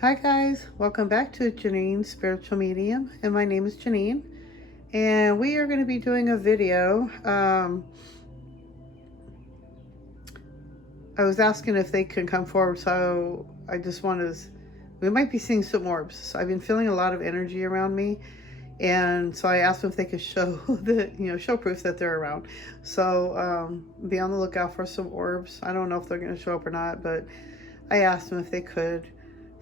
Hi guys, welcome back to Janine's Spiritual Medium, and my name is Janine, and we are going to be doing a video. I was asking if they can come forward, so I just wanted to, we might be seeing some orbs. So I've been feeling a lot of energy around me, and so I asked them if they could show show proof that they're around. So be on the lookout for some orbs. I don't know if they're going to show up or not, but I asked them if they could.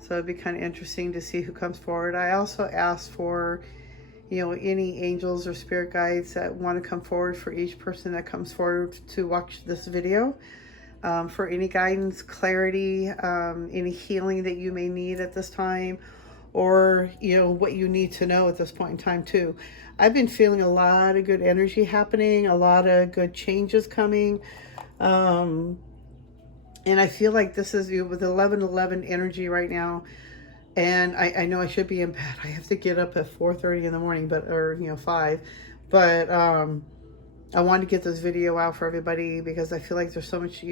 So it'd be kind of interesting to see who comes forward. I also asked for, any angels or spirit guides that want to come forward for each person that comes forward to watch this video. For any guidance, clarity, any healing that you may need at this time, or, what you need to know at this point in time too. I've been feeling a lot of good energy happening, a lot of good changes coming. And I feel like this is with 11:11 energy right now. And I know I should be in bed. I have to get up at 4:30 in the morning, or 5. But I wanted to get this video out for everybody because I feel like there's so much,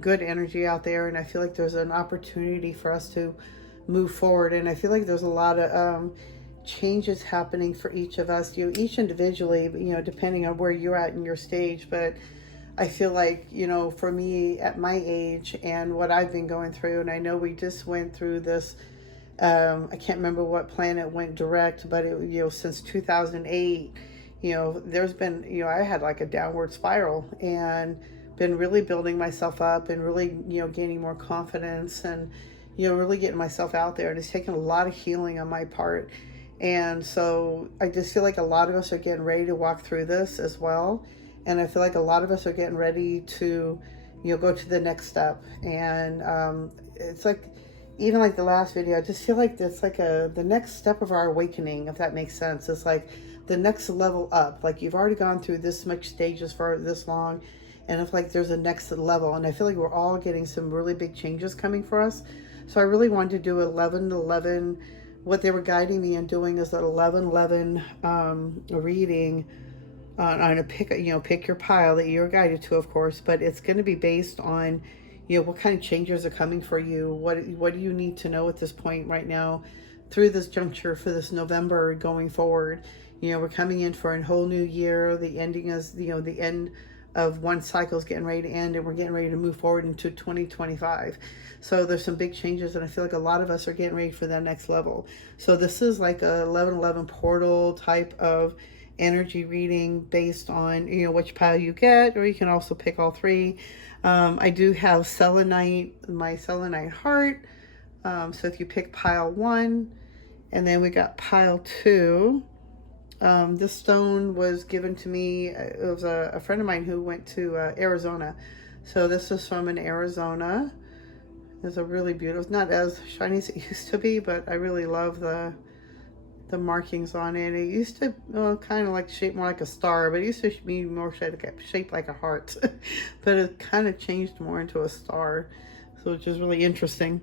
good energy out there. And I feel like there's an opportunity for us to move forward. And I feel like there's a lot of changes happening for each of us, each individually, depending on where you're at in your stage. But I feel like, for me at my age and what I've been going through, and I know we just went through this, I can't remember what planet went direct, but it, since 2008, there's been, I had like a downward spiral and been really building myself up and really, gaining more confidence and, really getting myself out there. And it's taken a lot of healing on my part. And so I just feel like a lot of us are getting ready to walk through this as well. And I feel like a lot of us are getting ready to, go to the next step. And it's like, even like the last video, I just feel like it's like the next step of our awakening, if that makes sense. It's like the next level up. Like you've already gone through this much stages for this long. And it's like there's a next level. And I feel like we're all getting some really big changes coming for us. So I really wanted to do 11:11. What they were guiding me in doing is that 11:11 reading on a pick your pile that you're guided to, of course, but it's going to be based on, what kind of changes are coming for you. What do you need to know at this point right now through this juncture for this November going forward? We're coming in for a whole new year. The ending is, the end of one cycle is getting ready to end, and we're getting ready to move forward into 2025. So there's some big changes, and I feel like a lot of us are getting ready for that next level. So this is like a 11:11 portal type of energy reading based on, which pile you get, or you can also pick all three. I do have selenite, my Selenite Heart. So if you pick pile 1, and then we got pile 2. This stone was given to me. It was a friend of mine who went to Arizona. So this is from Arizona. It's a really beautiful, it's not as shiny as it used to be, but I really love the markings on it. It used to kind of like shape more like a star, but it used to be more shaped like a heart. But it kind of changed more into a star, so which is really interesting.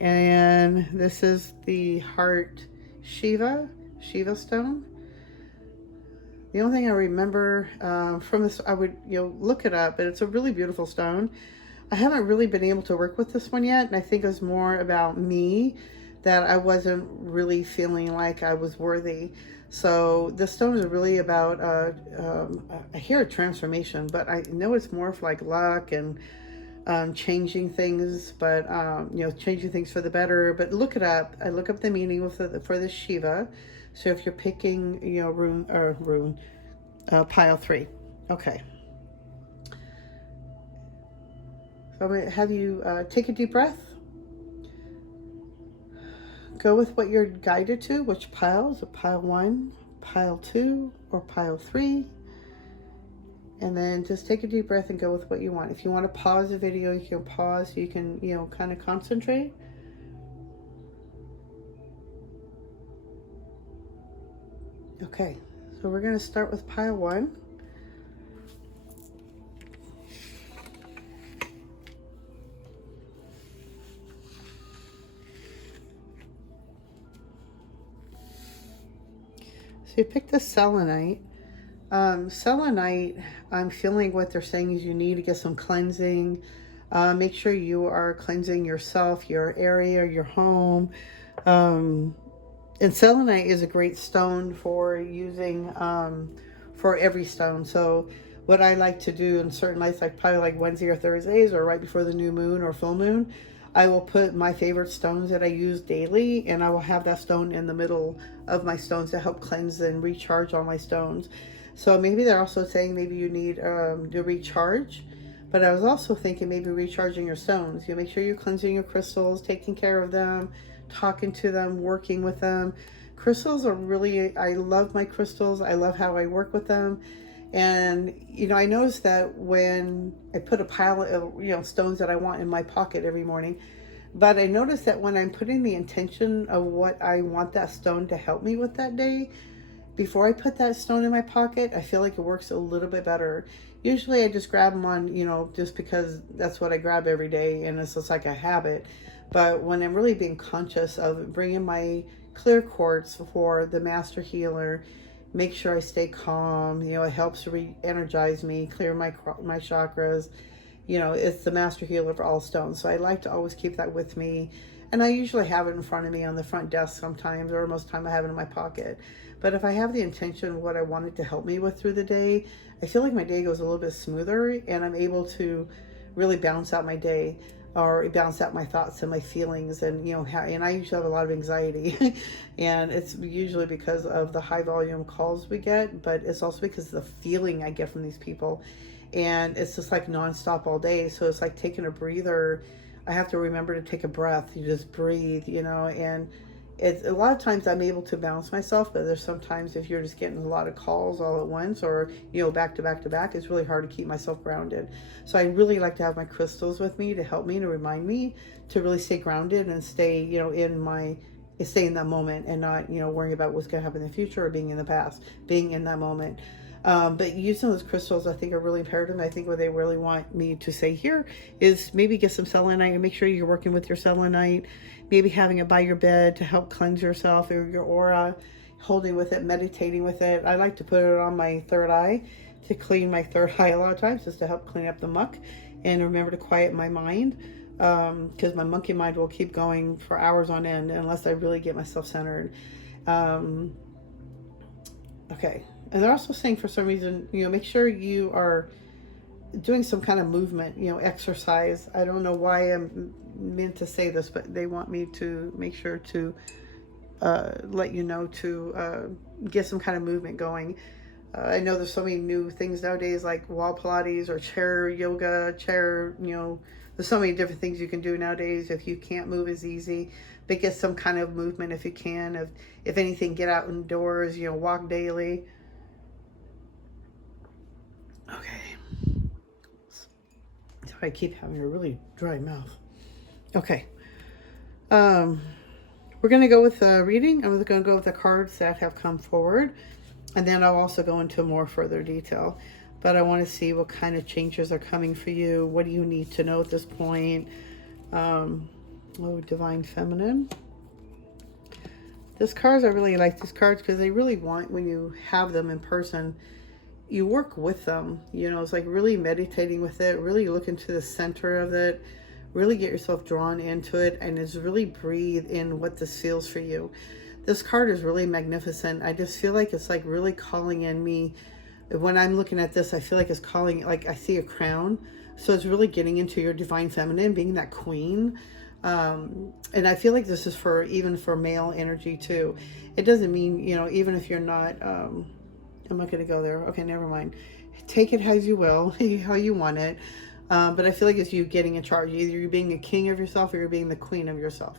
And this is the heart Shiva Stone. The only thing I remember from this, I would look it up, but it's a really beautiful stone. I haven't really been able to work with this one yet, and I think it was more about me, that I wasn't really feeling like I was worthy. So this stone is really about, I hear a transformation, but I know it's more for like luck and changing things, but, changing things for the better. But look it up. I look up the meaning for the Shiva. So if you're picking, pile 3. Okay. So I'm going to have you take a deep breath. Go with what you're guided to, which piles, pile 1, pile 2, or pile 3. And then just take a deep breath and go with what you want. If you want to pause the video, you can pause. You can, kind of concentrate. Okay, so we're going to start with pile 1. So you pick the selenite. Selenite, I'm feeling what they're saying is you need to get some cleansing, Make sure you are cleansing yourself, your area, your home. And selenite is a great stone for using for every stone. So what I like to do in certain nights, like probably like Wednesday or Thursdays or right before the new moon or full moon, I will put my favorite stones that I use daily, and I will have that stone in the middle of my stones to help cleanse and recharge all my stones. So maybe they're also saying maybe you need to recharge. But I was also thinking maybe recharging your stones. You make sure you're cleansing your crystals, taking care of them, talking to them, working with them. Crystals are really, I love my crystals. I love how I work with them. And, I noticed that when I put a pile of, stones that I want in my pocket every morning, but I noticed that when I'm putting the intention of what I want that stone to help me with that day, before I put that stone in my pocket, I feel like it works a little bit better. Usually I just grab them on, just because that's what I grab every day and it's just like a habit. But when I'm really being conscious of bringing my clear quartz for the master healer, make sure I stay calm. It helps re-energize me, clear my chakras. It's the master healer for all stones. So I like to always keep that with me. And I usually have it in front of me on the front desk sometimes, or most of the time I have it in my pocket. But if I have the intention of what I want it to help me with through the day, I feel like my day goes a little bit smoother and I'm able to really balance out my day, or balance out my thoughts and my feelings. And and I usually have a lot of anxiety and it's usually because of the high volume calls we get, but it's also because of the feeling I get from these people. And it's just like nonstop all day. So it's like taking a breather. I have to remember to take a breath. You just breathe, and it's a lot of times I'm able to balance myself, but there's sometimes if you're just getting a lot of calls all at once, or back to back to back, it's really hard to keep myself grounded. So I really like to have my crystals with me to help me, to remind me to really stay grounded and stay stay in that moment, and not worrying about what's going to happen in the future or being in the past, being in that moment. But using those crystals, I think, are really imperative. I think what they really want me to say here is maybe get some selenite and make sure you're working with your selenite, maybe having it by your bed to help cleanse yourself or your aura, holding with it, meditating with it. I like to put it on my third eye to clean my third eye a lot of times, just to help clean up the muck and remember to quiet my mind, because my monkey mind will keep going for hours on end unless I really get myself centered. Okay. And they're also saying for some reason, make sure you are doing some kind of movement, exercise. I don't know why I'm meant to say this, but they want me to make sure to let you know to get some kind of movement going. I know there's so many new things nowadays, like wall Pilates or chair yoga, there's so many different things you can do nowadays. If you can't move as easy, but get some kind of movement if you can. If anything, get out indoors, walk daily. Okay. I keep having a really dry mouth. Okay. We're going to go with the reading. I'm going to go with the cards that have come forward. And then I'll also go into more further detail. But I want to see what kind of changes are coming for you. What do you need to know at this point? Divine Feminine. These cards, I really like these cards because they really want, when you have them in person, you work with them. It's like really meditating with it, really look into the center of it, really get yourself drawn into it, and just really breathe in what this feels for you. This card is really magnificent. I just feel like it's like really calling in me. When I'm looking at this, I feel like it's calling, like I see a crown. So it's really getting into your divine feminine, being that queen. And I feel like this is even for male energy too. It doesn't mean, even if you're not, I'm not going to go there. Okay, never mind. Take it as you will, how you want it. But I feel like it's you getting in charge. Either you're being the king of yourself or you're being the queen of yourself.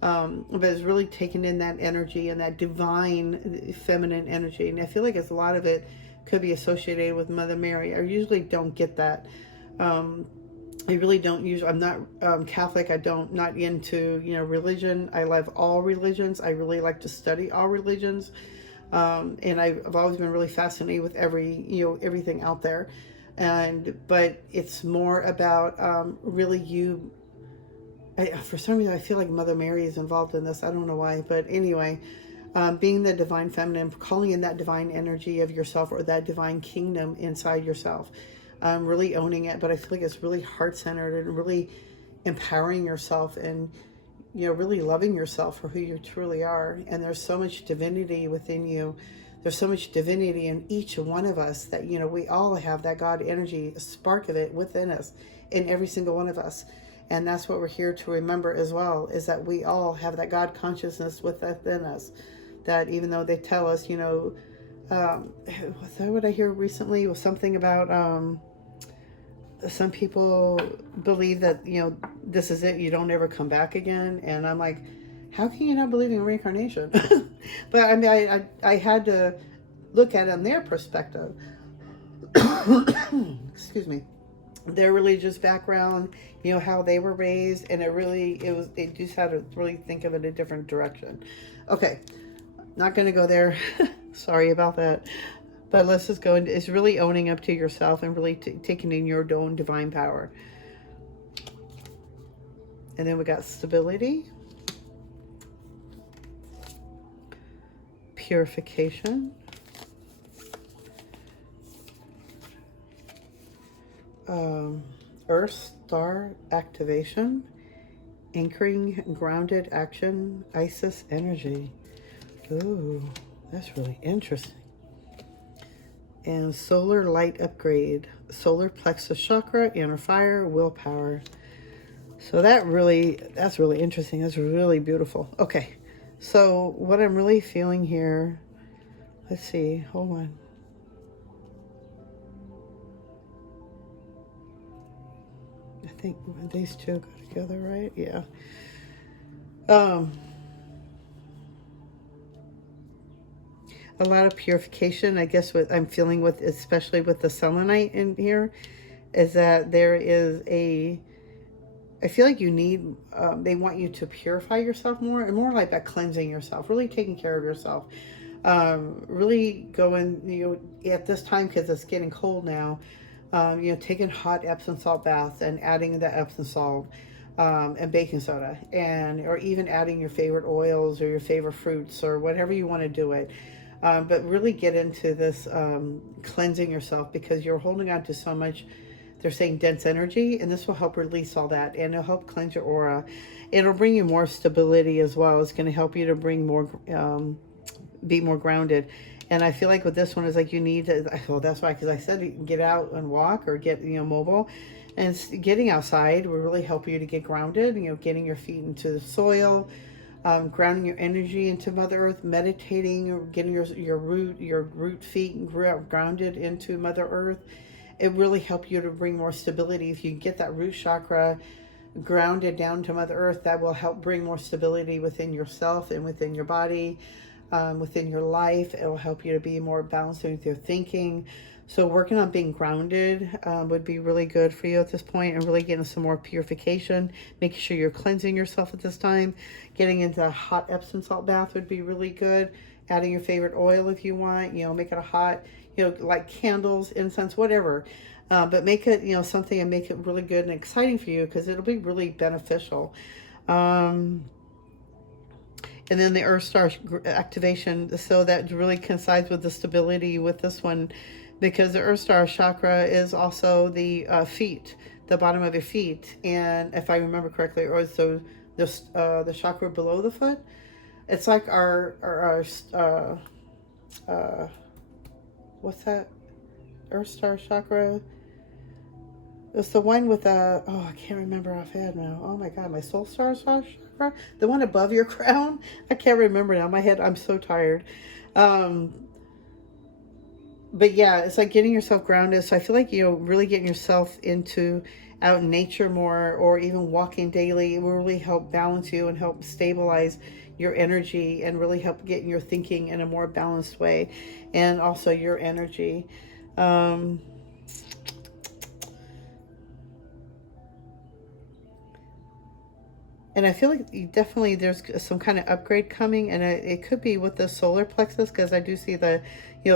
But it's really taking in that energy and that divine feminine energy. And I feel like it's a lot of it could be associated with Mother Mary. I usually don't get that. I really don't I'm not Catholic. Not into, religion. I love all religions. I really like to study all religions. And I've always been really fascinated with everything out there. But it's more about really you. For some reason, I feel like Mother Mary is involved in this. I don't know why, but anyway, being the divine feminine, calling in that divine energy of yourself, or that divine kingdom inside yourself. really owning it. But I feel like it's really heart-centered and really empowering yourself, and really loving yourself for who you truly are. And there's so much divinity within you. There's so much divinity in each one of us that, we all have that God energy, a spark of it within us, in every single one of us. And that's what we're here to remember as well, is that we all have that God consciousness within us. That even though they tell us, what I hear recently was something about, some people believe that, this is it, you don't ever come back again. And I'm like, how can you not believe in reincarnation? But I mean, I had to look at it on their perspective. Excuse me. Their religious background, how they were raised, and they just had to really think of it a different direction. Okay, not going to go there. Sorry about that. But let's just go into, it's really owning up to yourself and really taking in your own divine power. And then we got stability, purification, Earth Star activation, anchoring grounded action, Isis energy. Ooh, that's really interesting. And solar light upgrade, solar plexus chakra, inner fire, willpower. So that's really interesting. That's really beautiful. Okay, so what I'm really feeling here, let's see, hold on. I think these two go together, right? Yeah. A lot of purification, I guess, what I'm feeling with, especially with the selenite in here, is that there is I feel like you need, they want you to purify yourself more, and more like that cleansing yourself, really taking care of yourself. Really going, at this time, because it's getting cold now, taking hot Epsom salt baths and adding the Epsom salt and baking soda, or even adding your favorite oils or your favorite fruits or whatever you want to do it. But really get into this cleansing yourself, because you're holding on to so much, they're saying, dense energy, and this will help release all that, and it'll help cleanse your aura. It'll bring you more stability as well. It's going to help you to bring more, be more grounded. And I feel like with this one is like you need to, well, that's why, because I said get out and walk or get, mobile. And getting outside will really help you to get grounded, getting your feet into the soil, grounding your energy into Mother Earth, meditating, or getting your root feet grounded into Mother Earth. It really helps you to bring more stability. If you get that root chakra grounded down to Mother Earth, that will help bring more stability within yourself and within your body, within your life. It will help you to be more balanced with your thinking. So working on being grounded would be really good for you at this point, and really getting some more purification, making sure you're cleansing yourself at this time. Getting into a hot Epsom salt bath would be really good. Adding your favorite oil if you want, make it a hot, like candles, incense, whatever. But make it, something, and make it really good and exciting for you, because it'll be really beneficial. And then the Earth Star activation, so that really coincides with the stability with this one, because the Earth Star chakra is also the feet, the bottom of your feet. And if I remember correctly, or so the chakra below the foot, it's like our what's that? Earth Star chakra. It's the one with I can't remember offhand now. Oh my God, my Soul Star chakra, the one above your crown. I can't remember now. My head, I'm so tired. But yeah, it's like getting yourself grounded. So I feel like, really getting yourself out in nature more, or even walking daily, will really help balance you and help stabilize your energy, and really help get your thinking in a more balanced way, and also your energy. And I feel like definitely there's some kind of upgrade coming, and it could be with the solar plexus, because I do see the,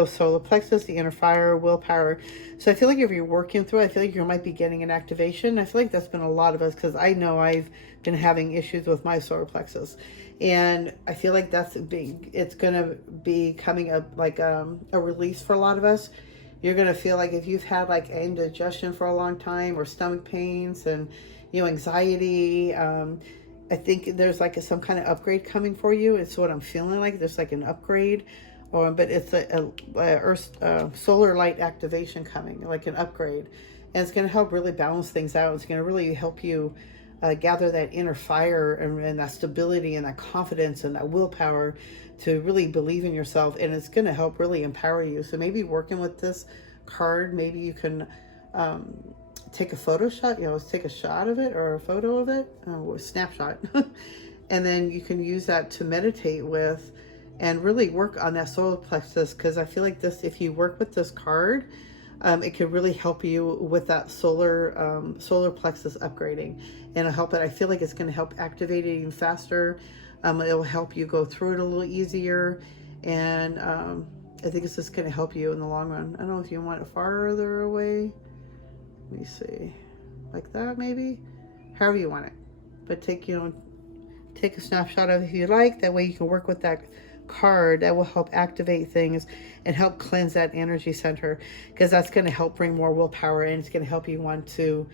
solar plexus, the inner fire, willpower. So I feel like if you're working through it, I feel like you might be getting an activation. I feel like that's been a lot of us, because I know I've been having issues with my solar plexus. And I feel like it's going to be coming up like a release for a lot of us. You're going to feel like if you've had like indigestion for a long time or stomach pains and, anxiety, I think there's like some kind of upgrade coming for you. It's what I'm feeling like. There's like an upgrade, but it's a solar light activation coming, like an upgrade. And it's going to help really balance things out. It's going to really help you gather that inner fire and that stability and that confidence and that willpower to really believe in yourself. And it's going to help really empower you. So maybe working with this card, maybe you can take a photo shot, take a shot of it or a photo of it, or a snapshot. And then you can use that to meditate with and really work on that solar plexus. Because I feel like this, if you work with this card, it could really help you with that solar plexus upgrading, and it'll help it. I feel like it's going to help activate it even faster. It'll help you go through it a little easier, and I think it's just going to help you in the long run. I don't know if you want it farther away. Let me see, like that maybe, however you want it. But take a snapshot of it if you like. That way you can work with that card. That will help activate things and help cleanse that energy center, because that's going to help bring more willpower, and it's going to help you want to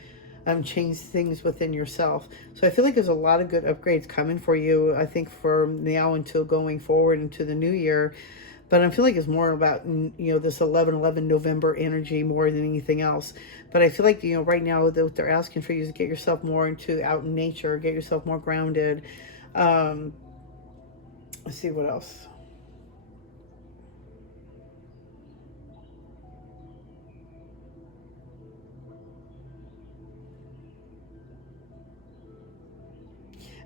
change things within yourself. So I feel like there's a lot of good upgrades coming for you, I think, from now until going forward into the new year. But I feel like it's more about, this 11/11 November energy more than anything else. But I feel like, right now what they're asking for you is to get yourself more out in nature, get yourself more grounded. Let's see what else.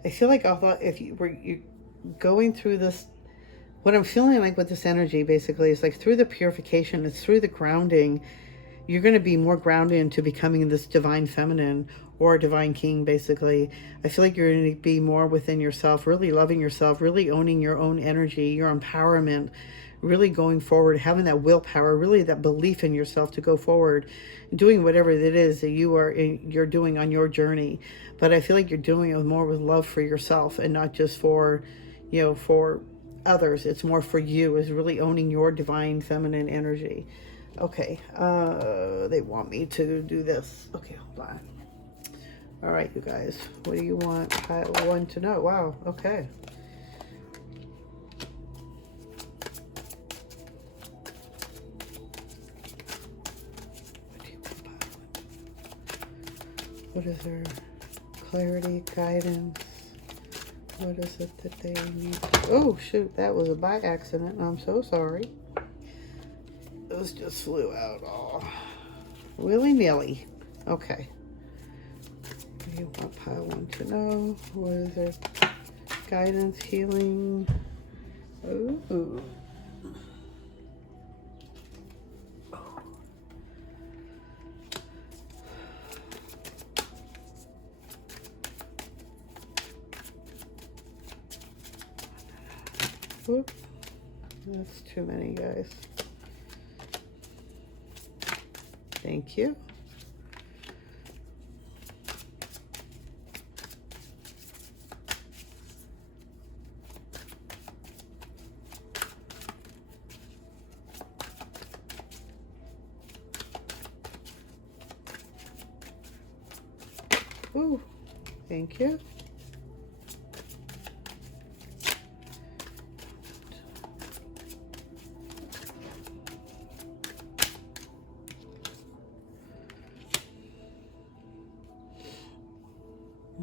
I feel like if you going through this, what I'm feeling like with this energy basically is like through the purification, it's through the grounding, you're going to be more grounded into becoming this divine feminine or divine king, basically. I feel like you're going to be more within yourself, really loving yourself, really owning your own energy, your empowerment, really going forward, having that willpower, really that belief in yourself to go forward, doing whatever it is that you're doing on your journey. But I feel like you're doing it more with love for yourself and not just for others. It's more for you, is really owning your divine feminine energy. Okay, they want me to do this. Okay, hold on. All right, you guys, what do you want? I want to know. Wow, okay. What is their clarity, guidance? What is it that they need? Oh, shoot, that was by accident. I'm so sorry. Those just flew out all willy-nilly. Okay. What do you want? I want to know. What is their guidance, healing? Ooh. Whoop. That's too many, guys. Thank you. Ooh, thank you.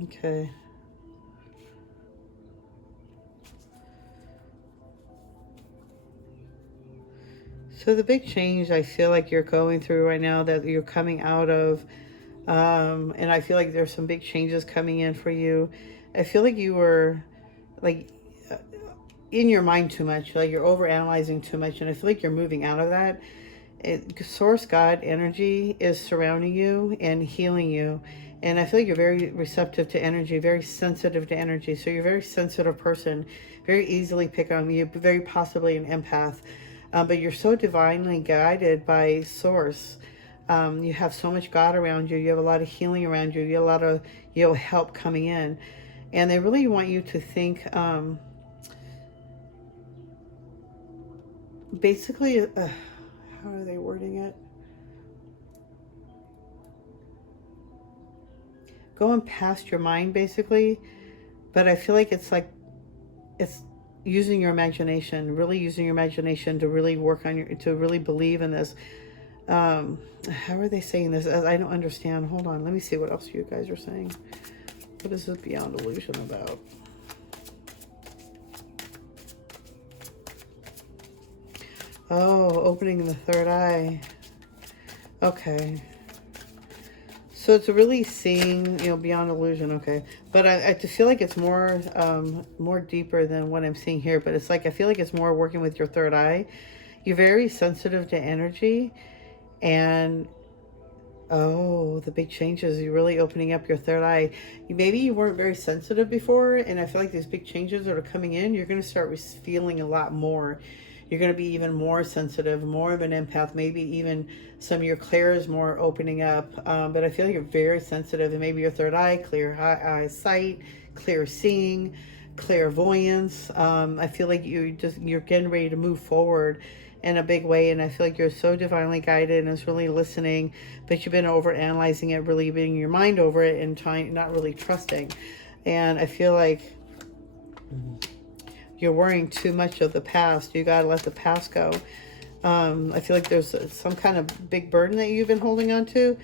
Okay. So the big change I feel like you're going through right now, that you're coming out of, and I feel like there's some big changes coming in for you. I feel like you were like in your mind too much, like you're over analyzing too much, and I feel like you're moving out of that. Source God energy is surrounding you and healing you. And I feel like you're very receptive to energy, very sensitive to energy. So you're a very sensitive person, very easily pick on you, very possibly an empath. But you're so divinely guided by Source. You have so much God around you. You have a lot of healing around you. You have a lot of help coming in. And they really want you to think, basically, how are they wording it? going past your mind basically, but I feel like it's using your imagination, really using your imagination to really work on to really believe in this. How are they saying this? I don't understand. Hold on, let me see what else you guys are saying. What is this beyond illusion about? Oh, opening the third eye. Okay. So it's really seeing, beyond illusion. Okay. But I feel like it's more, more deeper than what I'm seeing here. But it's like, I feel like it's more working with your third eye. You're very sensitive to energy. And, oh, the big changes. You're really opening up your third eye. Maybe you weren't very sensitive before. And I feel like these big changes that are coming in, you're going to start feeling a lot more. You're going to be even more sensitive, more of an empath, maybe even some of your clairs more opening up. But I feel like you're very sensitive, and maybe your third eye, clear eyesight, clear seeing, clairvoyance. I feel like you're getting ready to move forward in a big way, and I feel like you're so divinely guided and it's really listening, but you've been over analyzing it, really being your mind over it and not really trusting. And I feel like you're worrying too much of the past. You got to let the past go. I feel like there's some kind of big burden that you've been holding on to,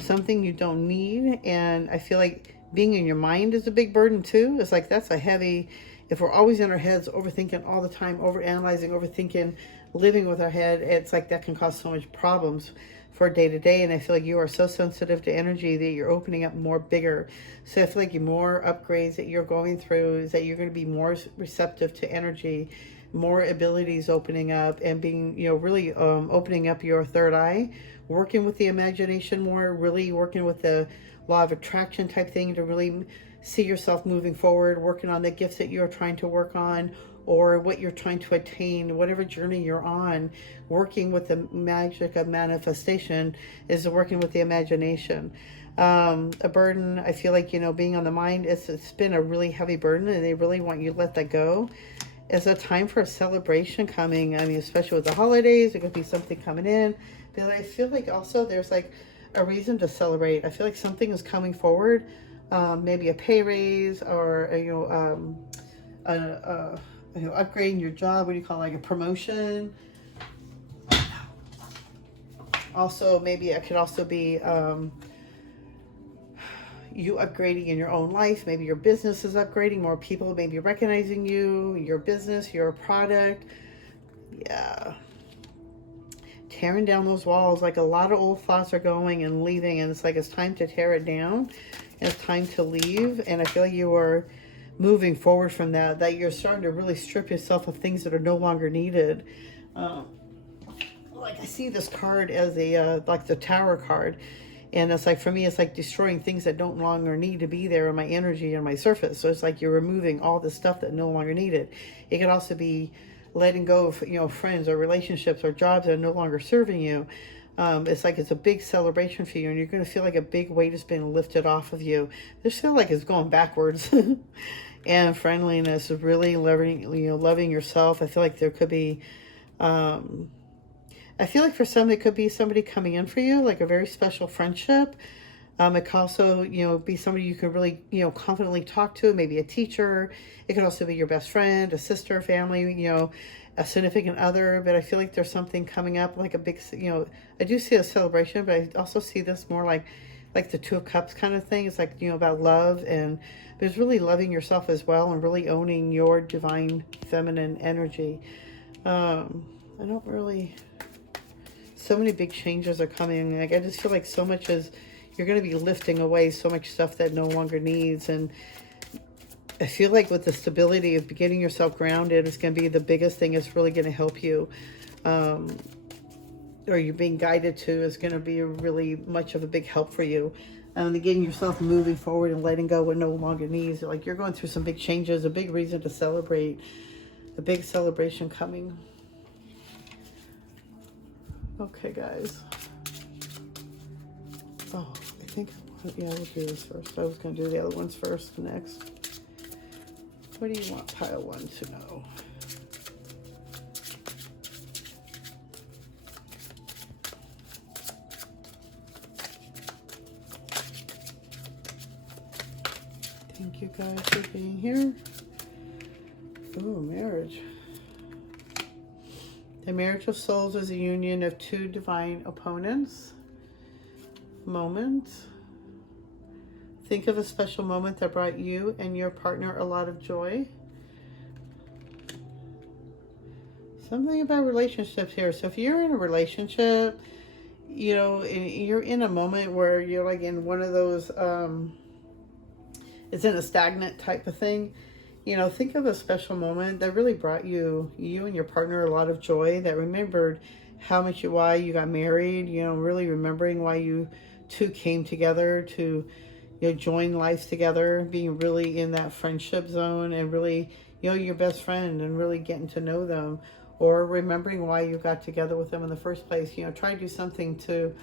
something you don't need. And I feel like being in your mind is a big burden too. It's like that's a heavy, if we're always in our heads, overthinking all the time, overanalyzing, overthinking, living with our head, it's like that can cause so much problems for day to day. And I feel like you are so sensitive to energy that you're opening up more bigger. So I feel like more upgrades that you're going through is that you're going to be more receptive to energy, more abilities opening up, and being, really opening up your third eye, working with the imagination more, really working with the law of attraction type thing to really see yourself moving forward, working on the gifts that you're trying to work on, or what you're trying to attain, whatever journey you're on. Working with the magic of manifestation is working with the imagination. A burden, I feel like, being on the mind, it's been a really heavy burden, and they really want you to let that go. It's a time for a celebration coming. I mean, especially with the holidays, it could be something coming in. But I feel like also there's like a reason to celebrate. I feel like something is coming forward, maybe a pay raise, or upgrading your job. What do you call it, like a promotion? Also, maybe it could also be you upgrading in your own life. Maybe your business is upgrading, more people may be recognizing you, your business, your product. Yeah. Tearing down those walls, like a lot of old thoughts are going and leaving, and it's like it's time to tear it down, and it's time to leave. And I feel like you are moving forward from that you're starting to really strip yourself of things that are no longer needed. Like I see this card as a like the Tower card, and it's like, for me, it's like destroying things that don't longer need to be there in my energy and my surface. So it's like you're removing all the stuff that no longer needed. It could also be letting go of friends or relationships or jobs that are no longer serving you. It's like it's a big celebration for you, and you're going to feel like a big weight has been lifted off of you. Just feel like it's going backwards. And friendliness is really loving yourself. I feel like there could be I feel like for some it could be somebody coming in for you, like a very special friendship. It could also, be somebody you can really, confidently talk to, maybe a teacher. It could also be your best friend, a sister, family, a significant other. But I feel like there's something coming up, like a big, I do see a celebration, but I also see this more like the Two of Cups kind of thing. It's like, about love, and there's really loving yourself as well, and really owning your divine feminine energy. I don't really, so many big changes are coming. Like, I just feel like so much is, you're going to be lifting away so much stuff that no longer needs. And I feel like with the stability of getting yourself grounded is going to be the biggest thing. It's really going to help you. Or you're being guided to is going to be really much of a big help for you. And getting yourself moving forward and letting go what no longer needs. Like, you're going through some big changes, a big reason to celebrate, a big celebration coming. Okay, guys. Oh, I think, yeah, we'll do this first. I was going to do the other ones first next. What do you want pile one to know? being here. Ooh, marriage. The marriage of souls is a union of two divine opponents. Moment. Think of a special moment that brought you and your partner a lot of joy. Something about relationships here. So if you're in a relationship, you know, you're in a moment where you're like in one of those, it's in a stagnant type of thing. You know, think of a special moment that really brought you and your partner a lot of joy, that remembered why you got married, you know, really remembering why you two came together to, you know, join life together, being really in that friendship zone and really, you know, your best friend and really getting to know them, or remembering why you got together with them in the first place. You know, try to do something to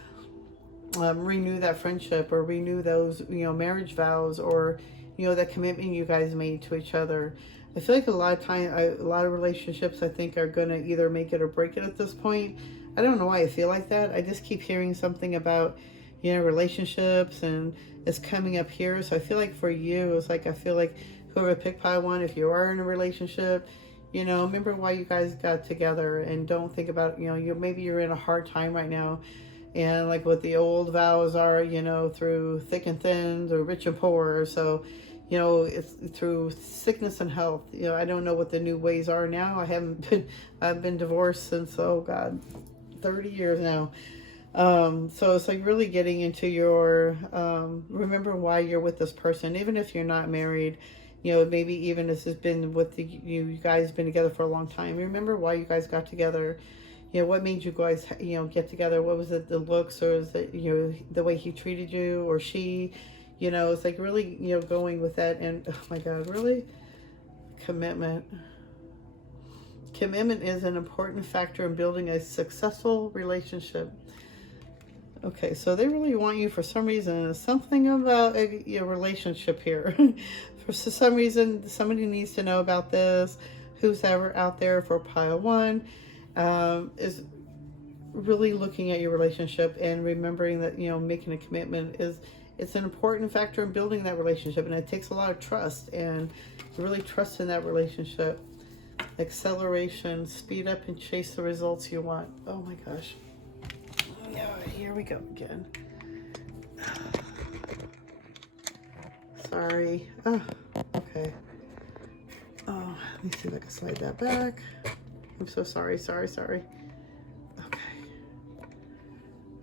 renew that friendship or renew those, you know, marriage vows, or, you know, that commitment you guys made to each other. I feel like a lot of relationships, I think, are going to either make it or break it at this point. I don't know why I feel like that. I just keep hearing something about, you know, relationships, and it's coming up here. So I feel like for you, it's like, I feel like whoever picked pile one, if you are in a relationship, you know, remember why you guys got together, and don't think about, you know, maybe you're in a hard time right now. And like what the old vows are, you know, through thick and thin, through rich and poor. So, you know, it's through sickness and health. You know, I don't know what the new ways are now. I've been divorced since, oh God, 30 years now. So it's like really getting into your, remember why you're with this person, even if you're not married. You know, maybe even this has been with you guys been together for a long time. Remember why you guys got together. You know, what made you guys, you know, get together? What was it, the looks, or is it, you know, the way he treated you or she? You know, it's like really, you know, going with that. And oh my God, really? Commitment. Commitment is an important factor in building a successful relationship. Okay, so they really want you for some reason. Something about your relationship here. For some reason, somebody needs to know about this. Who's ever out there for pile one is really looking at your relationship and remembering that, you know, making a commitment it's an important factor in building that relationship, and it takes a lot of trust, and really trust in that relationship. Acceleration, speed up and chase the results you want. Oh my gosh. Here we go again. Sorry. Oh, okay. Oh, let me see if I can slide that back. I'm so sorry. Okay.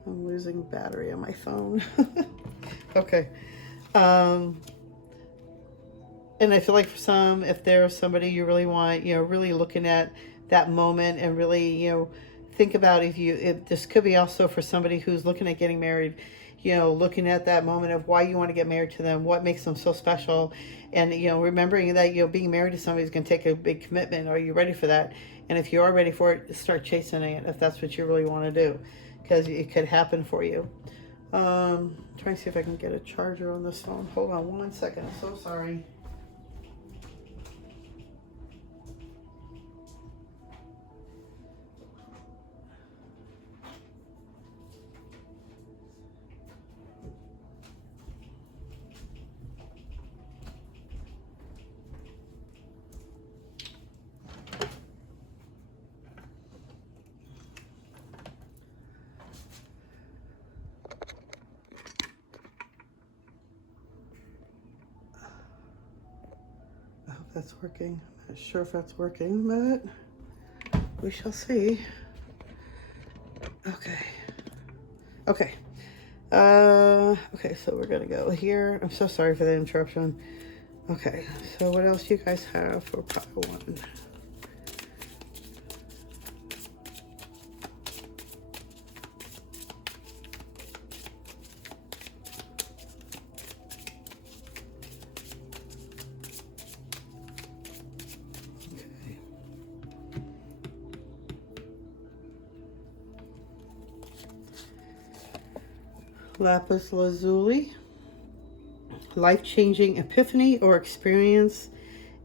I'm losing battery on my phone. Okay. And I feel like for some, if there's somebody you really want, you know, really looking at that moment and really, you know, think about if this could be also for somebody who's looking at getting married, you know, looking at that moment of why you want to get married to them, what makes them so special. And, you know, remembering that, you know, being married to somebody is going to take a big commitment. Are you ready for that? And if you are ready for it, start chasing it if that's what you really want to do, because it could happen for you. Trying to see if I can get a charger on this phone. Hold on 1 second. I'm so sorry. That's working. I'm not sure if that's working, but we shall see. Okay. Okay, so we're gonna go here. I'm so sorry for the interruption. Okay, so what else do you guys have for pile one? Lapis lazuli, life-changing epiphany or experience.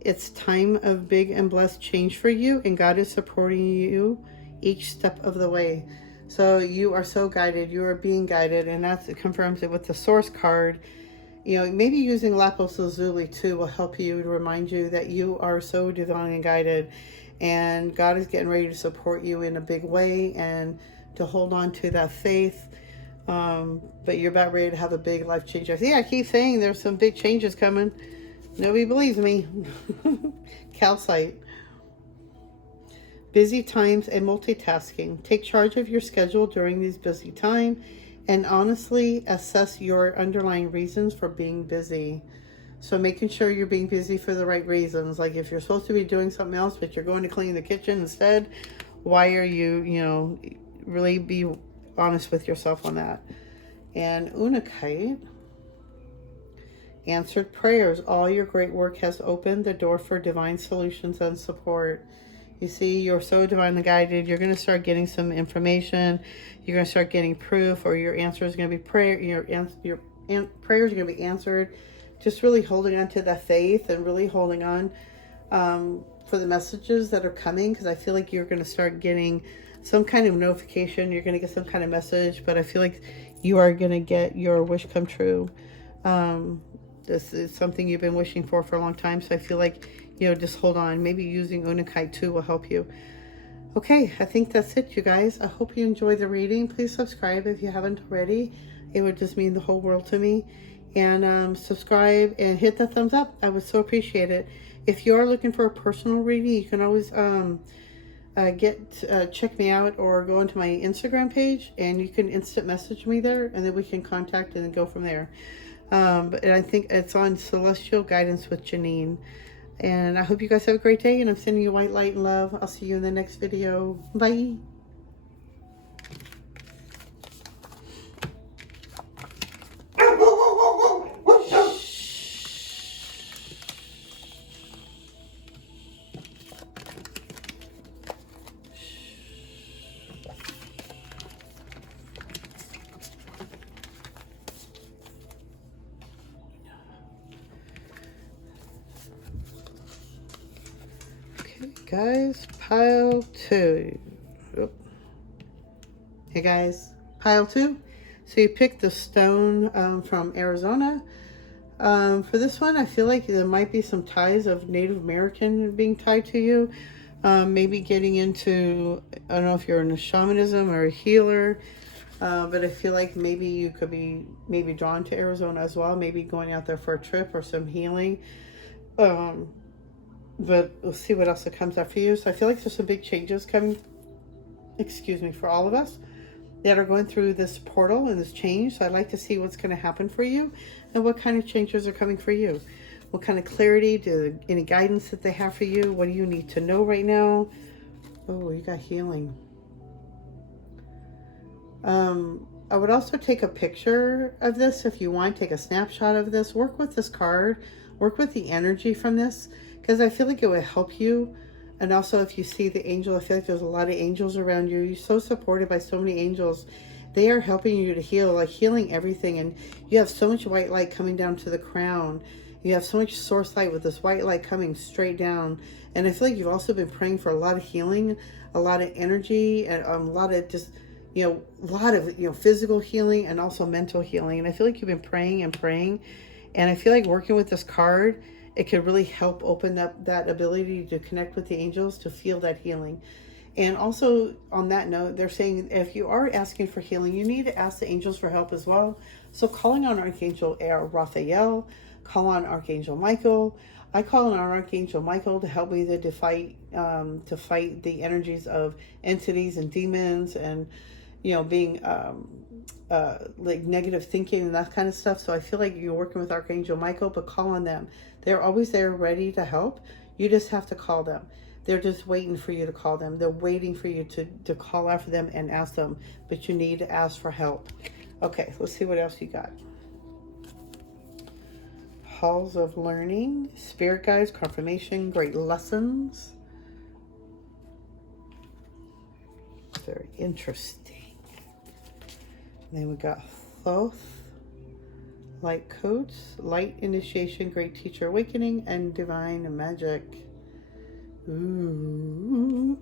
It's time of big and blessed change for you, and God is supporting you each step of the way. So you are so guided. You are being guided, and it confirms it with the source card. You know, maybe using lapis lazuli too will help you to remind you that you are so divinely guided, and God is getting ready to support you in a big way, and to hold on to that faith. But you're about ready to have a big life change. Yeah, I keep saying there's some big changes coming. Nobody believes me. Calcite. Busy times and multitasking. Take charge of your schedule during these busy times, and honestly assess your underlying reasons for being busy. So making sure you're being busy for the right reasons. Like if you're supposed to be doing something else, but you're going to clean the kitchen instead, why are you, really be honest with yourself on that. And Unakite. Answered prayers. All your great work has opened the door for divine solutions and support. You see, you're so divinely guided. You're going to start getting some information. You're going to start getting proof, or your answer is going to be prayer. Your prayers are going to be answered. Just really holding on to that faith, and really holding on for the messages that are coming, because I feel like you're going to start getting some kind of notification. You're going to get some kind of message, but I feel like you are going to get your wish come true. This is something you've been wishing for a long time, so I feel like, just hold on. Maybe using Unakite too will help you. Okay, I think that's it, you guys. I hope you enjoyed the reading. Please subscribe if you haven't already. It would just mean the whole world to me. And subscribe and hit the thumbs up. I would so appreciate it. If you are looking for a personal reading, you can always check me out, or go into my Instagram page, and you can instant message me there, and then we can contact and then go from there. But I think it's on Celestial Guidance with Janine. And I hope you guys have a great day, and I'm sending you white light and love. I'll see you in the next video. Bye. Guys, pile 2. Hey guys, pile 2. So you picked the stone from Arizona. For this one, I feel like there might be some ties of Native American being tied to you. Maybe getting into, I don't know if you're in a shamanism or a healer, but I feel like maybe you could be drawn to Arizona as well. Maybe going out there for a trip or some healing. But we'll see what else it comes up for you. So I feel like there's some big changes coming, for all of us that are going through this portal and this change. So I'd like to see what's going to happen for you, and what kind of changes are coming for you. What kind of clarity, any guidance that they have for you? What do you need to know right now? Oh, you got healing. I would also take a picture of this if you want. Take a snapshot of this. Work with this card. Work with the energy from this, because I feel like it will help you. And also, if you see the angel, I feel like there's a lot of angels around you. You're so supported by so many angels. They are helping you to heal, like healing everything. And you have so much white light coming down to the crown. You have so much source light with this white light coming straight down. And I feel like you've also been praying for a lot of healing, a lot of energy, and a lot of just, physical healing, and also mental healing. And I feel like you've been praying and praying. And I feel like working with this card, it could really help open up that ability to connect with the angels, to feel that healing. And also, on that note, they're saying if you are asking for healing, you need to ask the angels for help as well. So calling on Archangel Raphael, call on Archangel Michael. I call on Archangel Michael to help me to fight the energies of entities and demons, and being like negative thinking and that kind of stuff. So I feel like you're working with Archangel Michael, but call on them. They're always there ready to help. You just have to call them. They're just waiting for you to call them. They're waiting for you to call after them and ask them, but you need to ask for help. Okay, let's see what else you got. Halls of Learning, Spirit Guides, Confirmation, Great Lessons. Very interesting. And then we got Thoth, Light Codes, Light Initiation, Great Teacher Awakening, and Divine Magic. Ooh.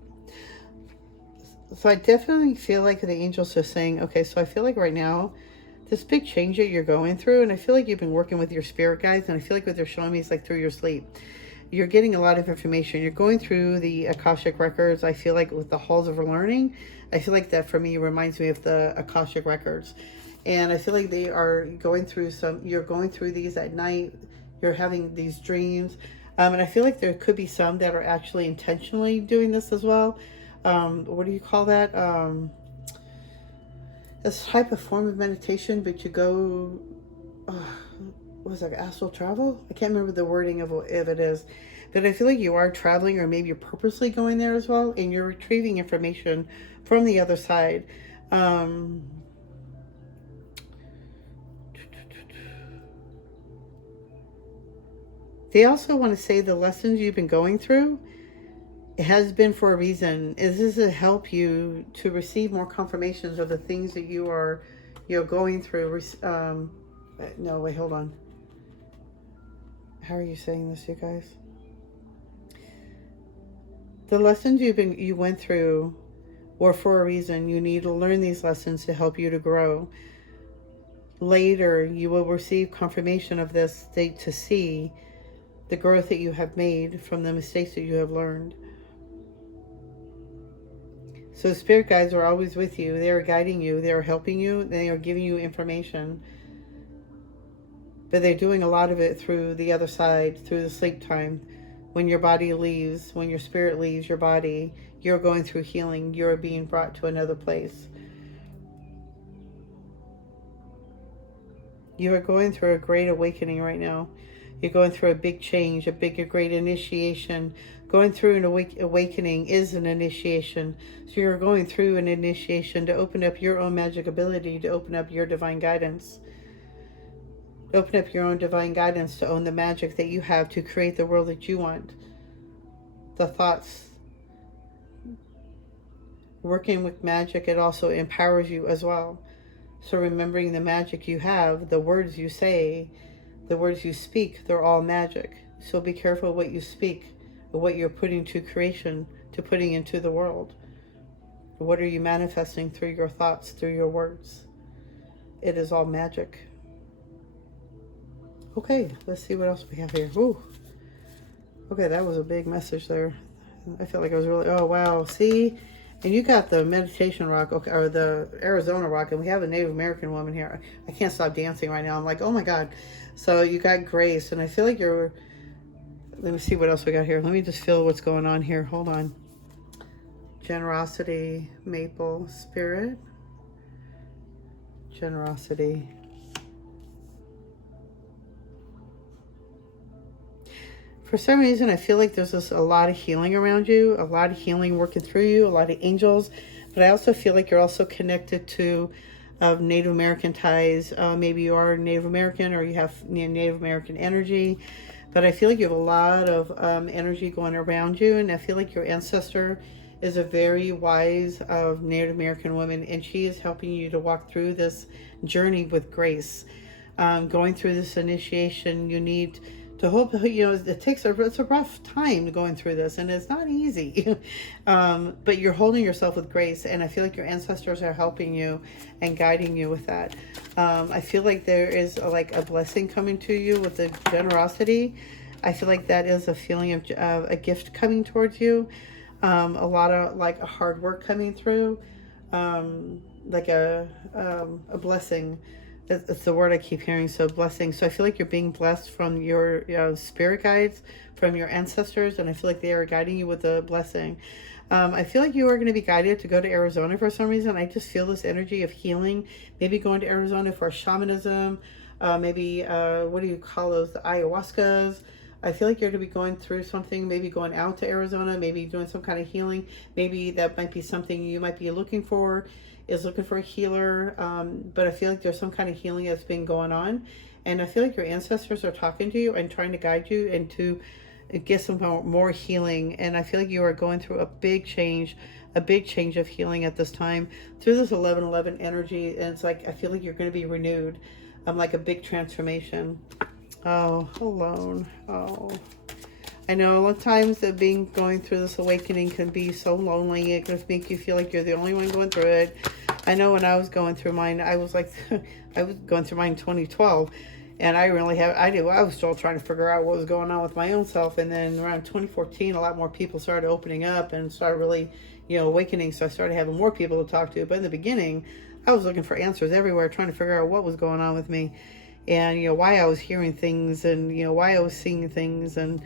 So I definitely feel like the angels are saying, okay, so I feel like right now this big change that you're going through, and I feel like you've been working with your spirit guides, and I feel like what they're showing me is like through your sleep. You're getting a lot of information. You're going through the Akashic records. I feel like with the halls of learning, I feel like that for me reminds me of the Akashic records. And I feel like they are going through you're going through these at night. You're having these dreams. And I feel like there could be some that are actually intentionally doing this as well. What do you call that? This type of form of meditation, but you go, what was it, astral travel? I can't remember the wording of if it is. But I feel like you are traveling, or maybe you're purposely going there as well, and you're retrieving information from the other side. They also want to say the lessons you've been going through, it has been for a reason. This is to help you to receive more confirmations of the things that you're going through. No, wait, hold on. How are you saying this, you guys? The lessons you went through were for a reason. You need to learn these lessons to help you to grow. Later, you will receive confirmation of this state to see the growth that you have made from the mistakes that you have learned. So spirit guides are always with you. They are guiding you. They are helping you. They are giving you information. But they're doing a lot of it through the other side, through the sleep time. When your body leaves, when your spirit leaves your body, you're going through healing. You're being brought to another place. You are going through a great awakening right now. You're going through a big change, a great initiation. Going through an awakening is an initiation. So you're going through an initiation to open up your own magic ability, to open up your divine guidance. Open up your own divine guidance to own the magic that you have to create the world that you want. The thoughts. Working with magic, it also empowers you as well. So remembering the magic you have, the words you say, the words you speak, they're all magic. So be careful what you speak, what you're putting to creation, to putting into the world. What are you manifesting through your thoughts, through your words? It is all magic. Okay, let's see what else we have here. Ooh. Okay, that was a big message there. I feel like I was really, oh wow, see? And you got the meditation rock, okay, or the Arizona rock, and we have a Native American woman here. I can't stop dancing right now. I'm like, oh my God. So you got grace, and I feel like you're, let me see what else we got here. Let me just feel what's going on here. Hold on. Generosity, maple, spirit. Generosity. For some reason, I feel like there's just a lot of healing around you, a lot of healing working through you, a lot of angels. But I also feel like you're also connected to Native American ties. Maybe you are Native American, or you have Native American energy. But I feel like you have a lot of energy going around you. And I feel like your ancestor is a very wise Native American woman. And she is helping you to walk through this journey with grace. Going through this initiation, you need to hope, you know, it's a rough time going through this, and it's not easy. But you're holding yourself with grace, and I feel like your ancestors are helping you and guiding you with that. I feel like there is like a blessing coming to you with the generosity. I feel like that is a feeling of a gift coming towards you. A lot of like a hard work coming through, like a blessing. It's the word I keep hearing, so blessing. So I feel like you're being blessed from your spirit guides, from your ancestors, and I feel like they are guiding you with a blessing. I feel like you are going to be guided to go to Arizona for some reason. I just feel this energy of healing, maybe going to Arizona for shamanism, maybe, what do you call those, the ayahuascas. I feel like you're going to be going through something, maybe going out to Arizona, maybe doing some kind of healing. Maybe that might be something you might be looking for, is looking for a healer. But I feel like there's some kind of healing that's been going on. And I feel like your ancestors are talking to you and trying to guide you and to get some more healing. And I feel like you are going through a big change of healing at this time through this 1111 energy. And it's like, I feel like you're going to be renewed. Like a big transformation. Oh, alone. Oh, I know a lot of times that going through this awakening can be so lonely. It can make you feel like you're the only one going through it. I know when I was going through mine, I was like, I was going through mine in 2012, and I really have, I was still trying to figure out what was going on with my own self. And then around 2014, a lot more people started opening up and started really, awakening. So I started having more people to talk to. But in the beginning, I was looking for answers everywhere, trying to figure out what was going on with me, and why I was hearing things, and why I was seeing things, and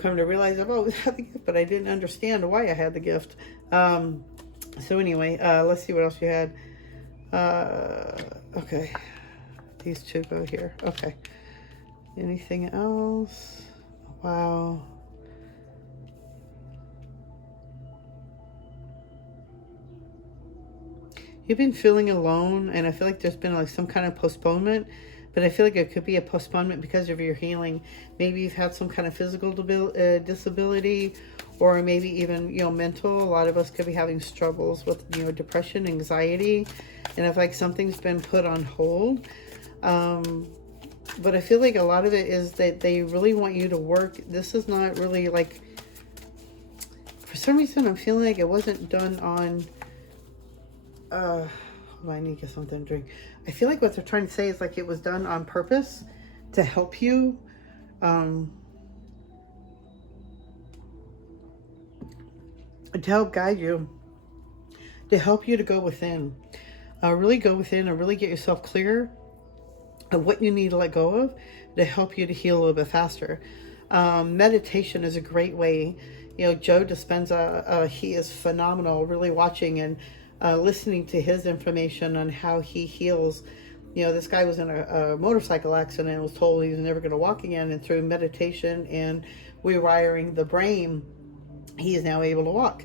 come to realize I've always had the gift, but I didn't understand why I had the gift. So anyway, let's see what else you had. Okay, these two go here. Okay, anything else? Wow. You've been feeling alone, and I feel like there's been like some kind of postponement, but I feel like it could be a postponement because of your healing. Maybe you've had some kind of physical disability, or maybe even, mental. A lot of us could be having struggles with, depression, anxiety, and if like something's been put on hold. But I feel like a lot of it is that they really want you to work. This is not really like, for some reason, I'm feeling like it wasn't done on, I need to get something to drink. I feel like what they're trying to say is like it was done on purpose to help you. To help guide you. To help you to go within. Really go within and really get yourself clear of what you need to let go of to help you to heal a little bit faster. Meditation is a great way. Joe Dispenza, he is phenomenal, really watching and listening to his information on how he heals. This guy was in a motorcycle accident and was told he was never going to walk again, and through meditation and rewiring the brain, he is now able to walk.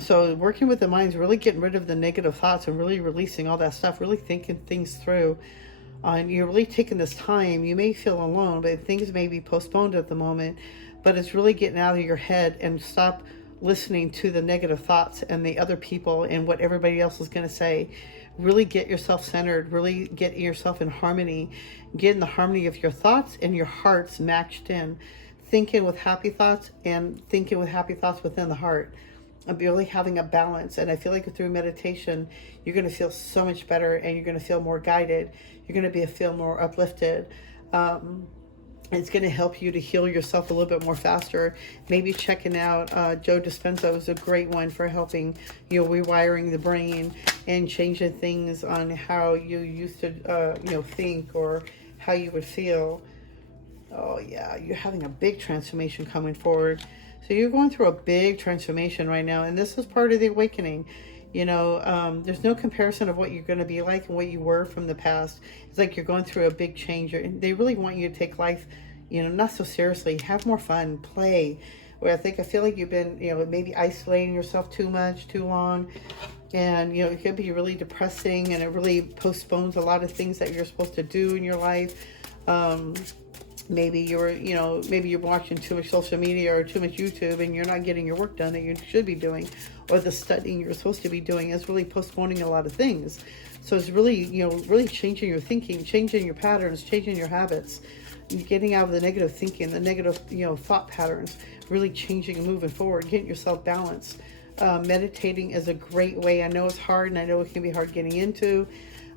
So working with the mind's really getting rid of the negative thoughts and really releasing all that stuff, really thinking things through. And you're really taking this time. You may feel alone, but things may be postponed at the moment, but it's really getting out of your head and stop listening to the negative thoughts and the other people and what everybody else is going to say. Really get yourself centered, really get yourself in harmony, get in the harmony of your thoughts and your hearts matched in. Thinking with happy thoughts and thinking with happy thoughts within the heart. And really having a balance. And I feel like through meditation, you're going to feel so much better, and you're going to feel more guided. You're going to feel more uplifted. It's going to help you to heal yourself a little bit more faster. Maybe checking out Joe Dispenza is a great one for helping, rewiring the brain and changing things on how you used to, think or how you would feel. Oh yeah, you're having a big transformation coming forward. So you're going through a big transformation right now, and this is part of the awakening. There's no comparison of what you're going to be like and what you were from the past. It's like you're going through a big change. And they really want you to take life, not so seriously. Have more fun, play. Where I feel like you've been, maybe isolating yourself too much, too long. And, it could be really depressing, and it really postpones a lot of things that you're supposed to do in your life. Maybe you're watching too much social media or too much YouTube, and you're not getting your work done that you should be doing, or the studying you're supposed to be doing is really postponing a lot of things. So it's really, really changing your thinking, changing your patterns, changing your habits, getting out of the negative thinking, the negative, thought patterns, really changing and moving forward, getting yourself balanced. Meditating is a great way. I know it's hard, and I know it can be hard getting into,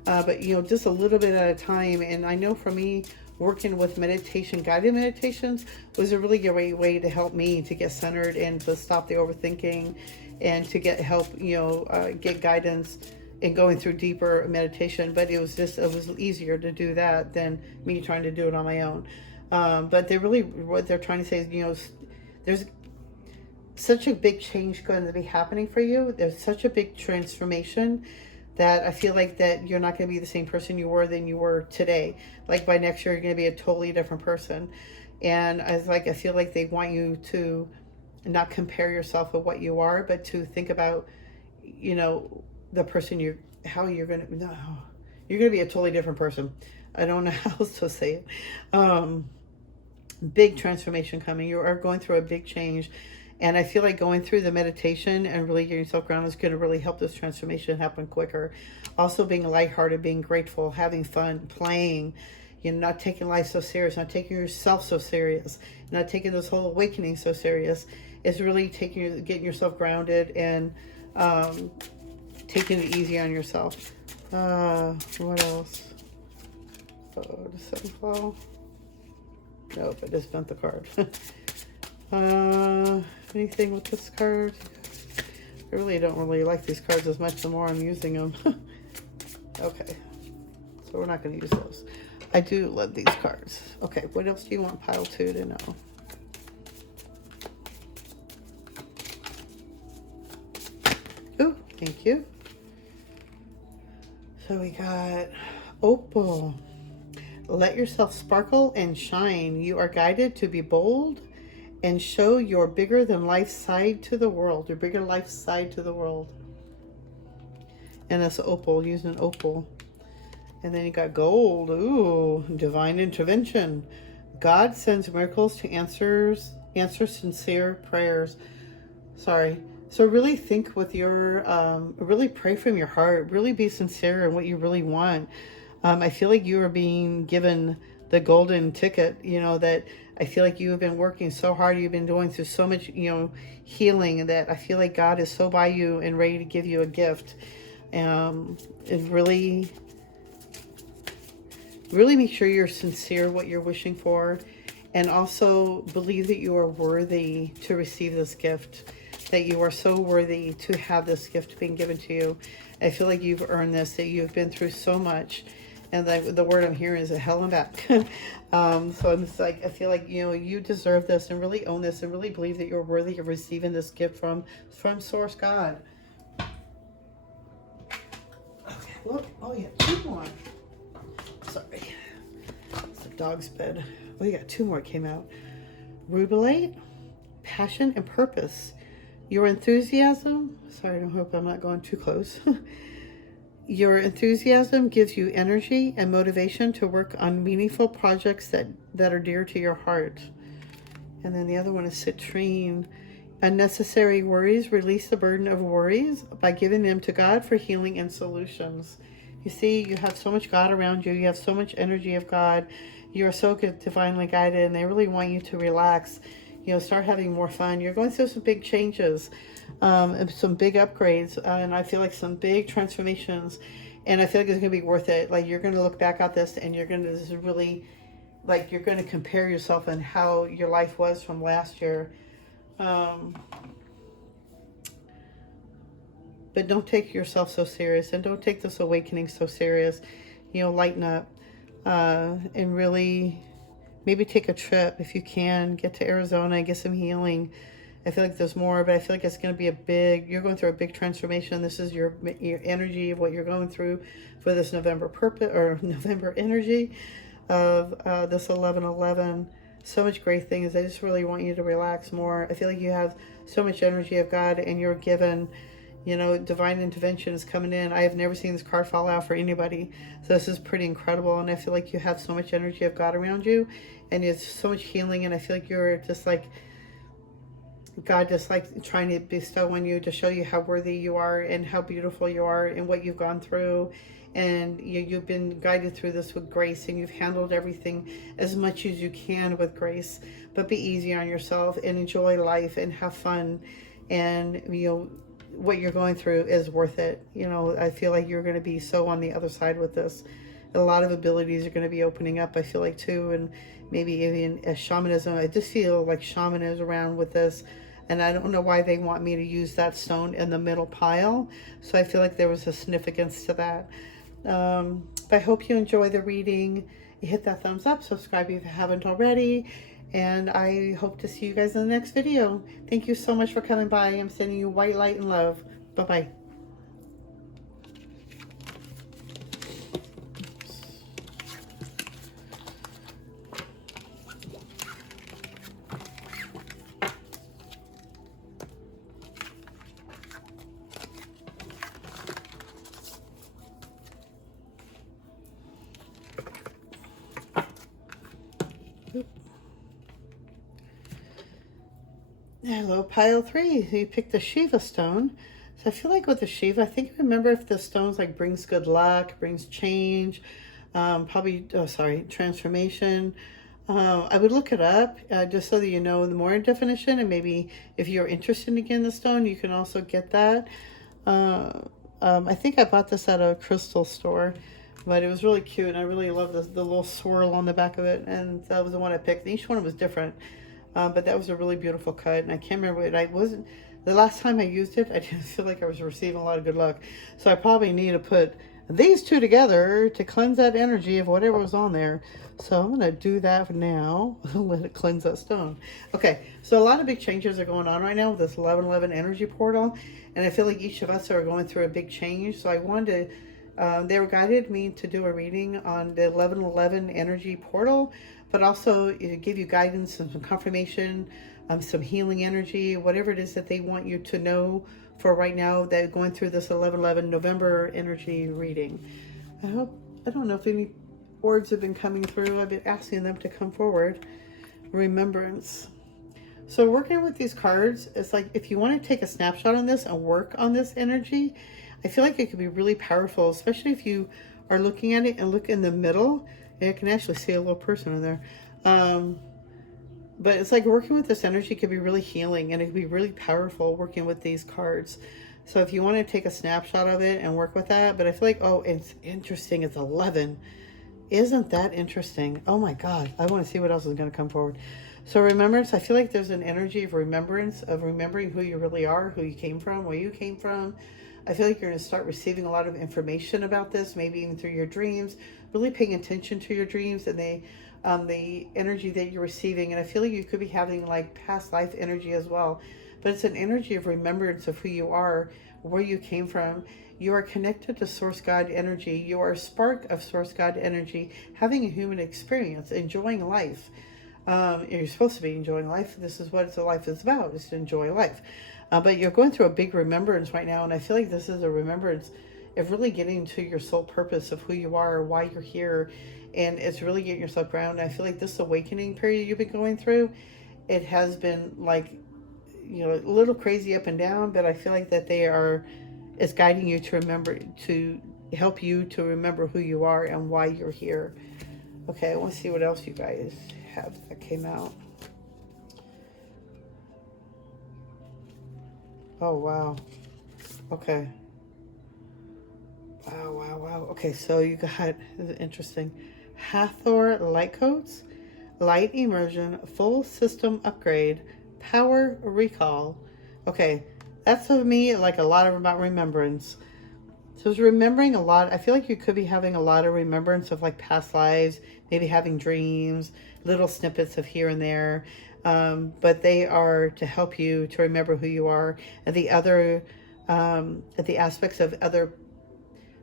but just a little bit at a time. And I know for me, working with meditation, guided meditations, was a really great way to help me to get centered and to stop the overthinking, and to get help, get guidance and going through deeper meditation. But it was easier to do that than me trying to do it on my own. But what they're trying to say is, there's such a big change going to be happening for you. There's such a big transformation that I feel like that you're not going to be the same person you were than you were today. Like by next year, you're going to be a totally different person. And I feel like they want you to not compare yourself with what you are, but to think about, the person you're going to be a totally different person. I don't know how else to say it. Big transformation coming. You are going through a big change. And I feel like going through the meditation and really getting yourself grounded is going to really help this transformation happen quicker. Also being lighthearted, being grateful, having fun, playing, not taking life so serious, not taking yourself so serious, not taking this whole awakening so serious. It's really getting yourself grounded and taking it easy on yourself. What else? Oh, does something fall? Nope, I just bent the card. Anything with this card? I really don't really like these cards as much the more I'm using them. Okay, so we're not going to use those. I do love these cards. Okay, what else do you want pile 2 to know? Oh, thank you. So we got Opal. Let yourself sparkle and shine. You are guided to be bold and show your bigger than life side to the world. Your bigger life side to the world. And that's Opal, using Opal. And then you got Gold. Ooh, divine intervention. God sends miracles to answer sincere prayers. Sorry. So really think with your, really pray from your heart. Really be sincere in what you really want. I feel like you are being given the golden ticket, you know, that I feel like you have been working so hard. You've been going through so much, you know, healing, and that I feel like God is so by you and ready to give you a gift. It really make sure you're sincere what you're wishing for, and also believe that you are worthy to receive this gift, that you are so worthy to have this gift being given to you. I feel like you've earned this, that you've been through so much. And the word I'm hearing is a hell and back. So I'm just like, I feel like, you know, you deserve this, and really own this, and really believe that you're worthy of receiving this gift from Source God. Okay, look, oh yeah, 2 more. Sorry, it's the dog's bed. Oh yeah, 2 more came out. Rubelite, passion and purpose. Your enthusiasm, sorry, I hope I'm not going too close. Your enthusiasm gives you energy and motivation to work on meaningful projects that are dear to your heart. And then the other one is citrine. Unnecessary worries. Release the burden of worries by giving them to God for healing and solutions. You see, you have so much God around you. You have so much energy of God. You are so divinely guided, and they really want you to relax. You know, start having more fun. You're going through some big changes. And some big upgrades, and I feel like some big transformations, and I feel like it's going to be worth it. Like, you're going to look back at this, and you're going to just really, like, you're going to compare yourself and how your life was from last year. But don't take yourself so serious, and don't take this awakening so serious. You know, lighten up, and really maybe take a trip if you can. Get to Arizona, get some healing. I feel like there's more, but I feel like it's going to be you're going through a big transformation. This is your energy of what you're going through for this November November energy of this 11/11. So much great things. I just really want you to relax more. I feel like you have so much energy of God, and you're given, you know, divine intervention is coming in. I have never seen this card fall out for anybody. So this is pretty incredible. And I feel like you have so much energy of God around you, and it's so much healing. And I feel like you're just like, God just like trying to bestow on you to show you how worthy you are and how beautiful you are and what you've gone through. And you've been guided through this with grace, and you've handled everything as much as you can with grace. But be easy on yourself and enjoy life and have fun. And, you know, what you're going through is worth it. You know, I feel like you're going to be so on the other side with this. A lot of abilities are going to be opening up, I feel like, too. And maybe even shamanism. I just feel like shaman is around with this. And I don't know why they want me to use that stone in the middle pile. So I feel like there was a significance to that. But I hope you enjoy the reading. You hit that thumbs up, subscribe if you haven't already. And I hope to see you guys in the next video. Thank you so much for coming by. I'm sending you white light and love. Bye-bye. Hello, pile 3. You picked the Shiva Stone. So I feel like with the Shiva, I think I remember if the stone's like brings good luck, brings change, transformation. I would look it up just so that you know the more definition, and maybe if you're interested in getting the stone, you can also get that. I think I bought this at a crystal store, but it was really cute, and I really love the little swirl on the back of it, and that was the one I picked. Each one was different, but that was a really beautiful cut, and I can't remember it. I wasn't the last time I used it. I didn't feel like I was receiving a lot of good luck, so I probably need to put these two together to cleanse that energy of whatever was on there. So I'm going to do that for now. Let it cleanse that stone. Okay, so a lot of big changes are going on right now with this 1111 energy portal. And I feel like each of us are going through a big change. So I wanted to, they were guided me to do a reading on the 1111 energy portal, but also give you guidance and some confirmation, some healing energy, whatever it is that they want you to know for right now. They're going through this 11/11 November energy reading. I don't know if any words have been coming through. I've been asking them to come forward. Remembrance. So working with these cards, it's like if you want to take a snapshot on this and work on this energy, I feel like it could be really powerful, especially if you are looking at it and look in the middle. And I can actually see a little person in there. But it's like working with this energy could be really healing, and it could be really powerful working with these cards. So if you want to take a snapshot of it and work with that, but I feel like, oh, it's interesting. It's 11. Isn't that interesting? Oh my God. I want to see what else is going to come forward. So remembrance, I feel like there's an energy of remembrance, of remembering who you really are, who you came from, where you came from. I feel like you're going to start receiving a lot of information about this, maybe even through your dreams, really paying attention to your dreams and the energy that you're receiving. And I feel like you could be having like past life energy as well, but it's an energy of remembrance of who you are, where you came from. You are connected to Source God energy. You are a spark of Source God energy, having a human experience, enjoying life. You're supposed to be enjoying life. This is what life is about, is to enjoy life. But you're going through a big remembrance right now, and I feel like this is a remembrance of really getting to your soul purpose of who you are, why you're here, and it's really getting yourself grounded. I feel like this awakening period you've been going through, it has been like, you know, a little crazy up and down, but I feel like that it's guiding you to remember, to help you to remember who you are and why you're here. Okay, I want to see what else you guys have that came out. Oh, wow. Okay. Wow. Okay, so you got, this is interesting. Hathor light codes, light immersion, full system upgrade, power recall. Okay, that's for me like a lot about remembrance. So it's remembering a lot. I feel like you could be having a lot of remembrance of like past lives, maybe having dreams, little snippets of here and there. But they are to help you to remember who you are, and the aspects of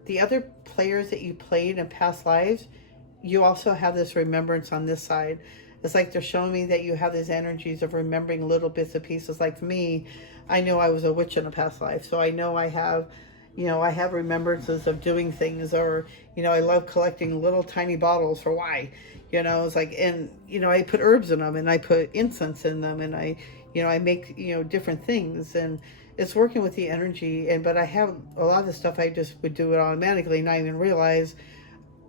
the other players that you played in past lives. You also have this remembrance on this side. It's like they're showing me that you have these energies of remembering little bits and pieces. Like for me, I know I was a witch in a past life, so I know I have remembrances of doing things, or, I love collecting little tiny bottles for why. It's like, and, I put herbs in them, and I put incense in them, and I make, different things, and it's working with the energy. But I have a lot of the stuff, I just would do it automatically, not even realize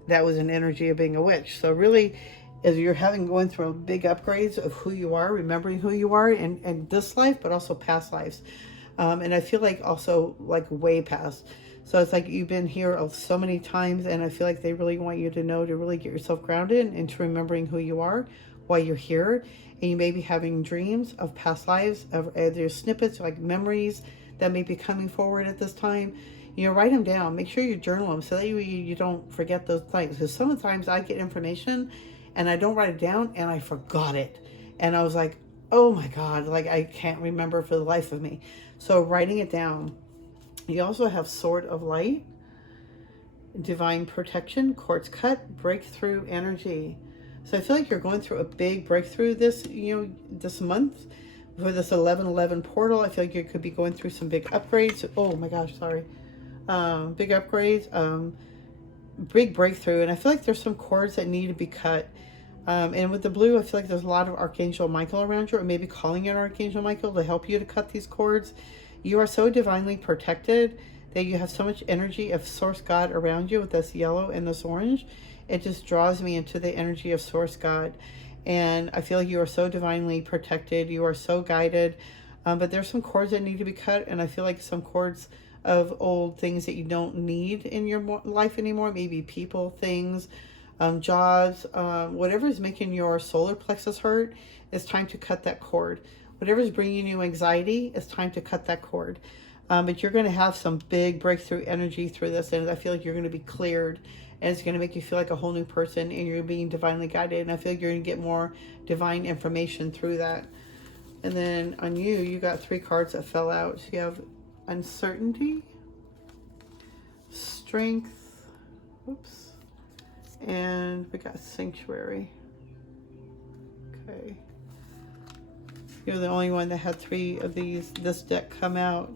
that was an energy of being a witch. So really, as you're going through big upgrades of who you are, remembering who you are in this life, but also past lives. And I feel like also like way past. So it's like you've been here so many times, and I feel like they really want you to know, to really get yourself grounded into remembering who you are, why you're here. And you may be having dreams of past lives, of there's snippets like memories that may be coming forward at this time. Write them down. Make sure you journal them so that you don't forget those things. Because sometimes I get information and I don't write it down and I forgot it. And I was like, oh my God, like I can't remember for the life of me. So writing it down. You also have Sword of Light, Divine Protection, Quartz Cut, Breakthrough Energy. So I feel like you're going through a big breakthrough this month for this 11/11 portal. I feel like you could be going through some big upgrades. Oh my gosh, sorry. Big upgrades, big breakthrough. And I feel like there's some cords that need to be cut. And with the blue, I feel like there's a lot of Archangel Michael around you, or maybe calling in Archangel Michael to help you to cut these cords. You are so divinely protected that you have so much energy of Source God around you with this yellow and this orange. It just draws me into the energy of Source God. And I feel like you are so divinely protected. You are so guided. But there's some cords that need to be cut. And I feel like some cords of old things that you don't need in your life anymore. Maybe people, things, jobs, whatever is making your solar plexus hurt, it's time to cut that cord. Whatever is bringing you anxiety, it's time to cut that cord. But you're going to have some big breakthrough energy through this, and I feel like you're going to be cleared, and it's going to make you feel like a whole new person, and you're being divinely guided, and I feel like you're going to get more divine information through that. And then on you, you got 3 cards that fell out. So you have uncertainty, strength, oops, and we got sanctuary. Okay. You're the only one that had 3 of this deck come out.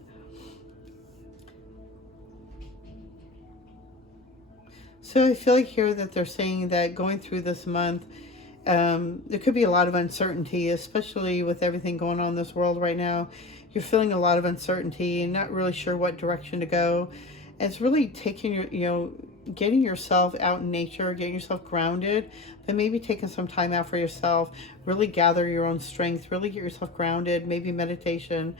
So I feel like here that they're saying that going through this month, there could be a lot of uncertainty, especially with everything going on in this world right now. You're feeling a lot of uncertainty and not really sure what direction to go. And it's really taking getting yourself out in nature, getting yourself grounded, but maybe taking some time out for yourself, really gather your own strength, really get yourself grounded, maybe meditation,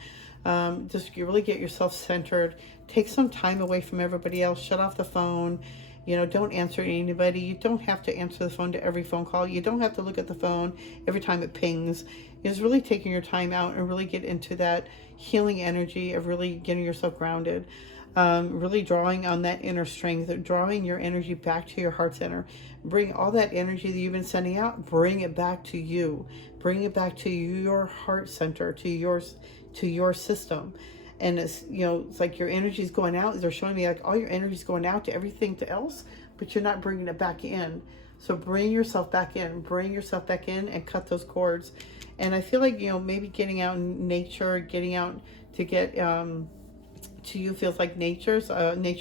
just really get yourself centered, take some time away from everybody else, shut off the phone. Don't answer anybody. You don't have to answer the phone to every phone call. You don't have to look at the phone every time it pings. It's really taking your time out and really get into that healing energy of really getting yourself grounded. Really drawing on that inner strength, drawing your energy back to your heart center. Bring all that energy that you've been sending out, bring it back to you. Bring it back to your heart center, to your system. And it's, it's like your energy is going out. They're showing me like all your energy is going out to everything else, but you're not bringing it back in. So bring yourself back in, and cut those cords. And I feel like, maybe getting out in nature, getting out to get, to you feels like nature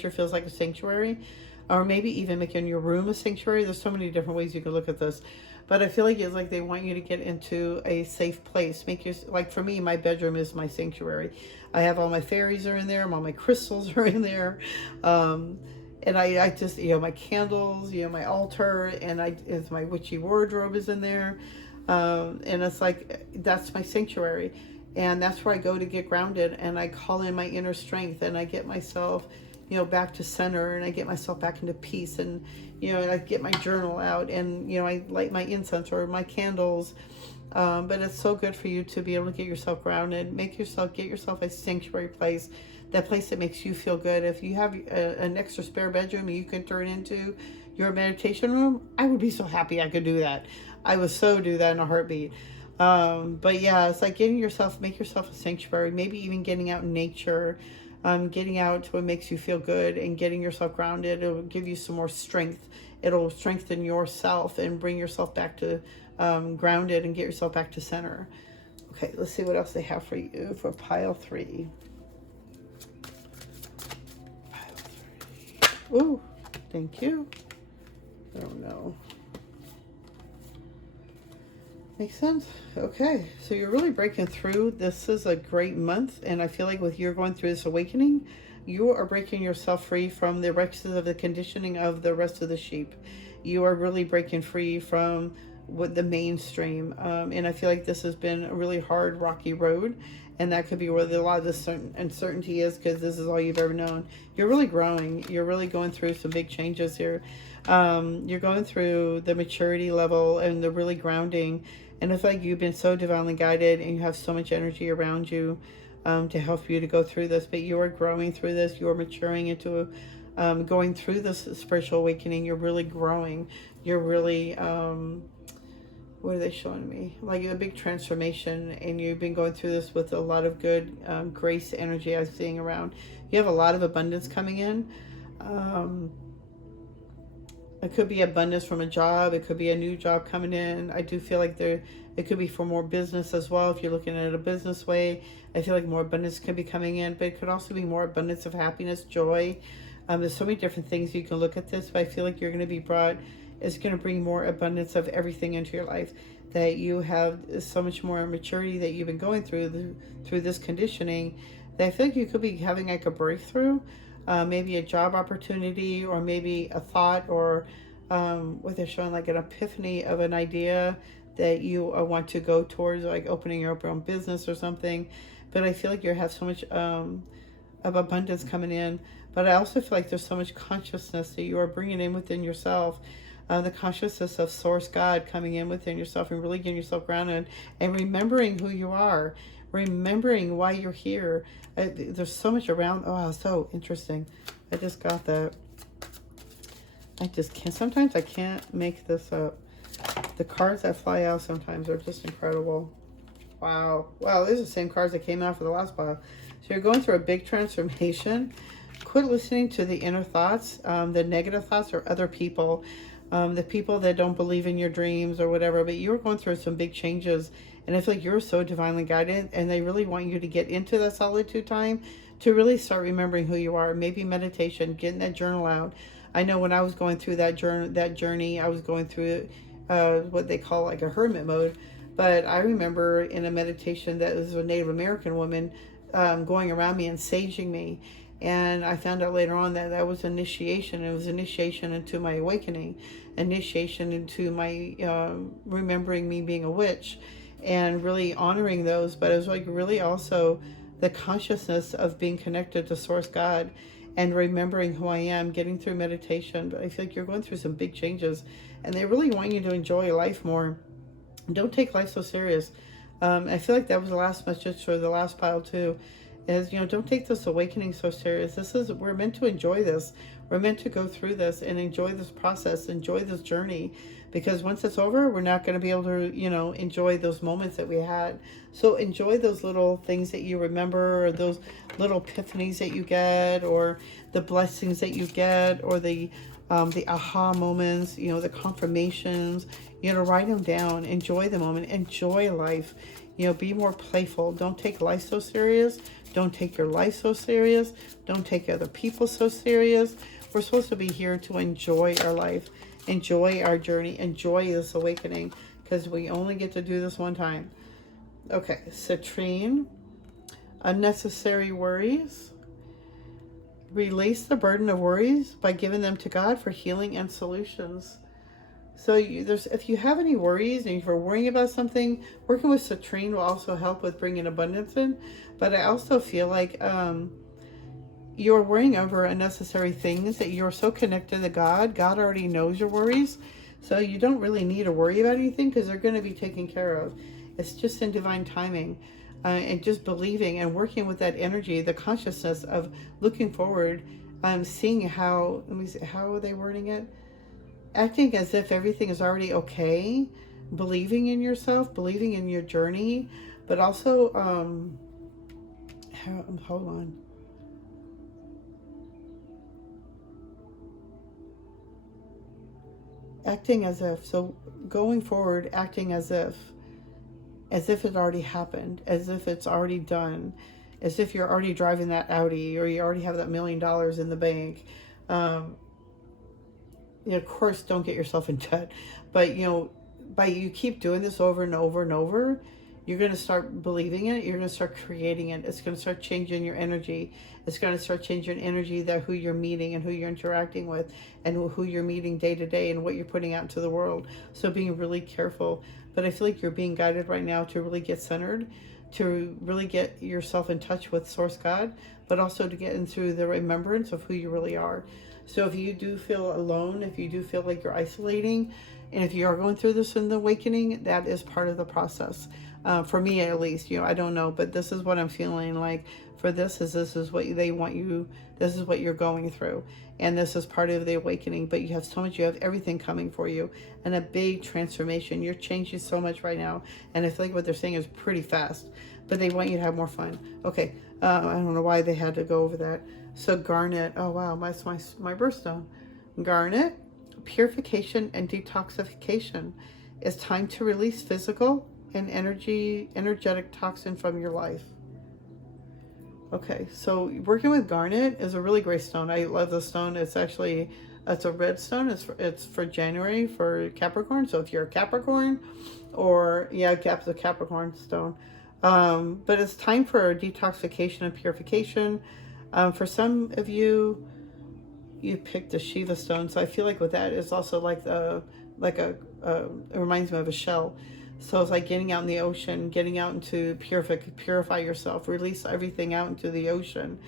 feels like a sanctuary, or maybe even making your room a sanctuary. There's so many different ways you can look at this. But I feel like it's like they want you to get into a safe place. Like for me, my bedroom is my sanctuary. I have all my fairies are in there, all my crystals are in there. And I just, my candles, my altar, and it's my witchy wardrobe is in there. And it's like, that's my sanctuary. And that's where I go to get grounded, and I call in my inner strength, and I get myself, back to center, and I get myself back into peace, and, and I get my journal out, and, I light my incense or my candles. But it's so good for you to be able to get yourself grounded, get yourself a sanctuary place, that place that makes you feel good. If you have an extra spare bedroom you can turn into your meditation room, I would be so happy I could do that. I would so do that in a heartbeat. But yeah, it's like make yourself a sanctuary, maybe even getting out in nature, getting out to what makes you feel good and getting yourself grounded. It'll give you some more strength. It'll strengthen yourself and bring yourself back to grounded and get yourself back to center. Okay, let's see what else they have for you for pile 3. Ooh, thank you. I don't know. Makes sense. Okay, so you're really breaking through. This is a great month, and I feel like with you going through this awakening, you are breaking yourself free from the rest of the conditioning of the rest of the sheep. You are really breaking free from what the mainstream, and I feel like this has been a really hard, rocky road, and that could be where a lot of this uncertainty is, because this is all you've ever known. You're really growing. You're really going through some big changes here. You're going through the maturity level and the really grounding. And I feel like you've been so divinely guided, and you have so much energy around you to help you to go through this. But you are growing through this. You are maturing into going through this spiritual awakening. You're really growing. You're really, what are they showing me? Like a big transformation. And you've been going through this with a lot of good grace energy I'm seeing around. You have a lot of abundance coming in. It could be abundance from a job. It could be a new job coming in. I do feel like it could be for more business as well. If you're looking at it a business way, I feel like more abundance can be coming in, but it could also be more abundance of happiness, joy. There's so many different things you can look at this, but I feel like you're going to be it's going to bring more abundance of everything into your life, that you have so much more maturity that you've been going through this conditioning, that I feel like you could be having like a breakthrough. Maybe a job opportunity, or maybe a thought, or what they're showing, like an epiphany of an idea that you want to go towards, like opening your own business or something. But I feel like you have so much of abundance coming in. But I also feel like there's so much consciousness that you are bringing in within yourself. The consciousness of Source God coming in within yourself and really getting yourself grounded and remembering who you are, remembering why you're here. There's so much around. Oh, wow, so interesting. I just got that. I just can't. Sometimes I can't make this up. The cards that fly out sometimes are just incredible. Wow. Wow, these are the same cards that came out for the last pile. So you're going through a big transformation. Quit listening to the inner thoughts, the negative thoughts, or other people, the people that don't believe in your dreams or whatever. But you're going through some big changes. And I feel like you're so divinely guided. And they really want you to get into that solitude time to really start remembering who you are. Maybe meditation, getting that journal out. I know when I was going through that journey, I was going through what they call like a hermit mode. But I remember in a meditation that was a Native American woman going around me and saging me. And I found out later on that that was initiation. It was initiation into my awakening, initiation into my remembering me being a witch and really honoring those. But it was like really also the consciousness of being connected to Source God and remembering who I am, getting through meditation. But I feel like you're going through some big changes and they really want you to enjoy life more. Don't take life so serious. I feel like that was the last message for the last pile too, is, you know, don't take this awakening so serious. We're meant to enjoy this. We're meant to go through this and enjoy this process, enjoy this journey, because once it's over, we're not going to be able to, you know, enjoy those moments that we had. So enjoy those little things that you remember, or those little epiphanies that you get, or the blessings that you get, or the aha moments, you know, the confirmations, you know, write them down, enjoy the moment, enjoy life, you know, be more playful. Don't take life so serious. Don't take your life so serious. Don't take other people so serious. We're supposed to be here to enjoy our life, enjoy our journey, enjoy this awakening, because we only get to do this one time. Okay, citrine, unnecessary worries. Release the burden of worries by giving them to God for healing and solutions. So if you have any worries and if you're worrying about something, working with citrine will also help with bringing abundance in. But I also feel like you're worrying over unnecessary things, that you're so connected to God. God already knows your worries. So you don't really need to worry about anything because they're going to be taken care of. It's just in divine timing. And just believing and working with that energy, the consciousness of looking forward, seeing how, let me see, how are they wording it? Acting as if everything is already okay, believing in yourself, believing in your journey, but also, hold on. Acting as if, so going forward, acting as if it already happened, as if it's already done, as if you're already driving that Audi or you already have that $1 million in the bank. You know, of course, don't get yourself in debt, but you know, by you keep doing this over and over and over, you're going to start believing it. You're going to start creating it. It's going to start changing your energy. It's going to start changing your energy, that who you're meeting and who you're interacting with and who you're meeting day to day and what you're putting out into the world. So being really careful. But I feel like you're being guided right now to really get centered, to really get yourself in touch with Source God, but also to get into the remembrance of who you really are. So if you do feel alone, if you do feel like you're isolating, and if you are going through this in the awakening, that is part of the process. For me, at least, you know, I don't know, but this is what I'm feeling like for this is what they want you, this is what you're going through. And this is part of the awakening, but you have so much, you have everything coming for you and a big transformation. You're changing so much right now. And I feel like what they're saying is pretty fast, but they want you to have more fun. Okay. I don't know why they had to go over that. So garnet, oh wow, my birthstone. Garnet, purification and detoxification. It's time to release physical and energetic toxin from your life. Okay, so working with garnet is a really great stone. I love the stone. It's a red stone. It's for January for Capricorn. So if you're a Capricorn, or yeah, it's a Capricorn stone. But it's time for detoxification and purification. For some of you, you picked the Shiva Stone. So I feel like with that, it's also like it reminds me of a shell. So it's like getting out in the ocean, getting out into purify yourself, release everything out into the ocean.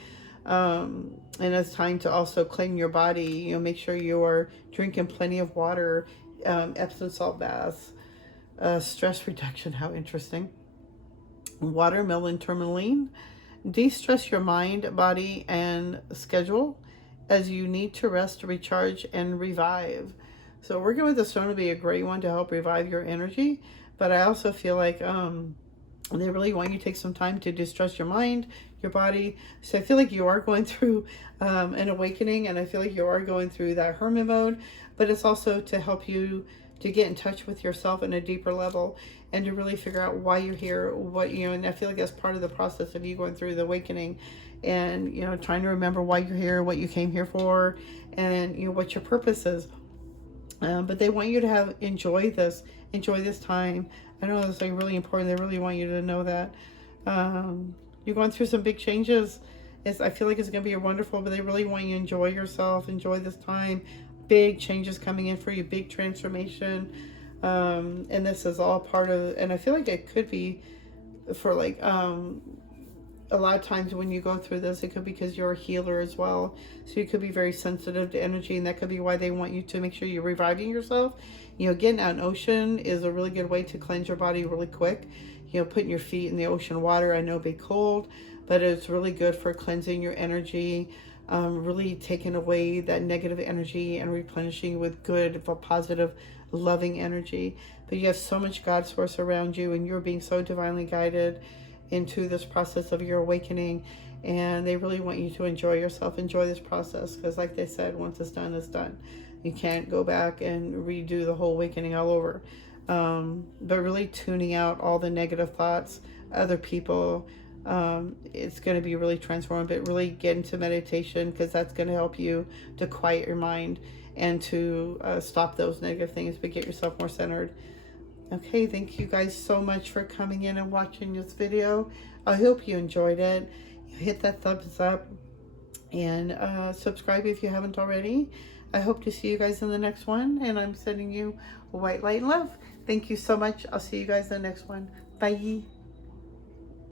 And it's time to also clean your body. You know, make sure you are drinking plenty of water, Epsom salt baths, stress reduction. How interesting. Watermelon tourmaline. De-stress your mind, body, and schedule as you need to rest, recharge, and revive. So working with the stone will be a great one to help revive your energy. But I also feel like they really want you to take some time to distress your mind, your body. So I feel like you are going through an awakening, and I feel like you are going through that hermit mode, but it's also to help you to get in touch with yourself on a deeper level and to really figure out why you're here, what, you know, and I feel like that's part of the process of you going through the awakening and, you know, trying to remember why you're here, what you came here for, and, you know, what your purpose is. But they want you to enjoy this time. I know it's like really important. They really want you to know that you're going through some big changes. I feel like it's going to be wonderful, but they really want you to enjoy yourself, enjoy this time. Big changes coming in for you, big transformation. And this is all part of, and I feel like it could be for like, a lot of times when you go through this, it could be because you're a healer as well. So you could be very sensitive to energy, and that could be why they want you to make sure you're reviving yourself. You know, getting out in ocean is a really good way to cleanse your body really quick. You know, putting your feet in the ocean water, I know it'd be cold, but it's really good for cleansing your energy, really taking away that negative energy and replenishing with good, positive, loving energy. But you have so much God source around you, and you're being so divinely guided into this process of your awakening, and they really want you to enjoy yourself, enjoy this process, because like they said, once it's done, it's done. You can't go back and redo the whole awakening all over. But really tuning out all the negative thoughts, other people, it's going to be really transformative. But really get into meditation, because that's going to help you to quiet your mind and to stop those negative things, but get yourself more centered. Okay, thank you guys so much for coming in and watching this video. I hope you enjoyed it. Hit that thumbs up and subscribe if you haven't already. I hope to see you guys in the next one, and I'm sending you white light and love. Thank you so much. I'll see you guys in the next one. Bye.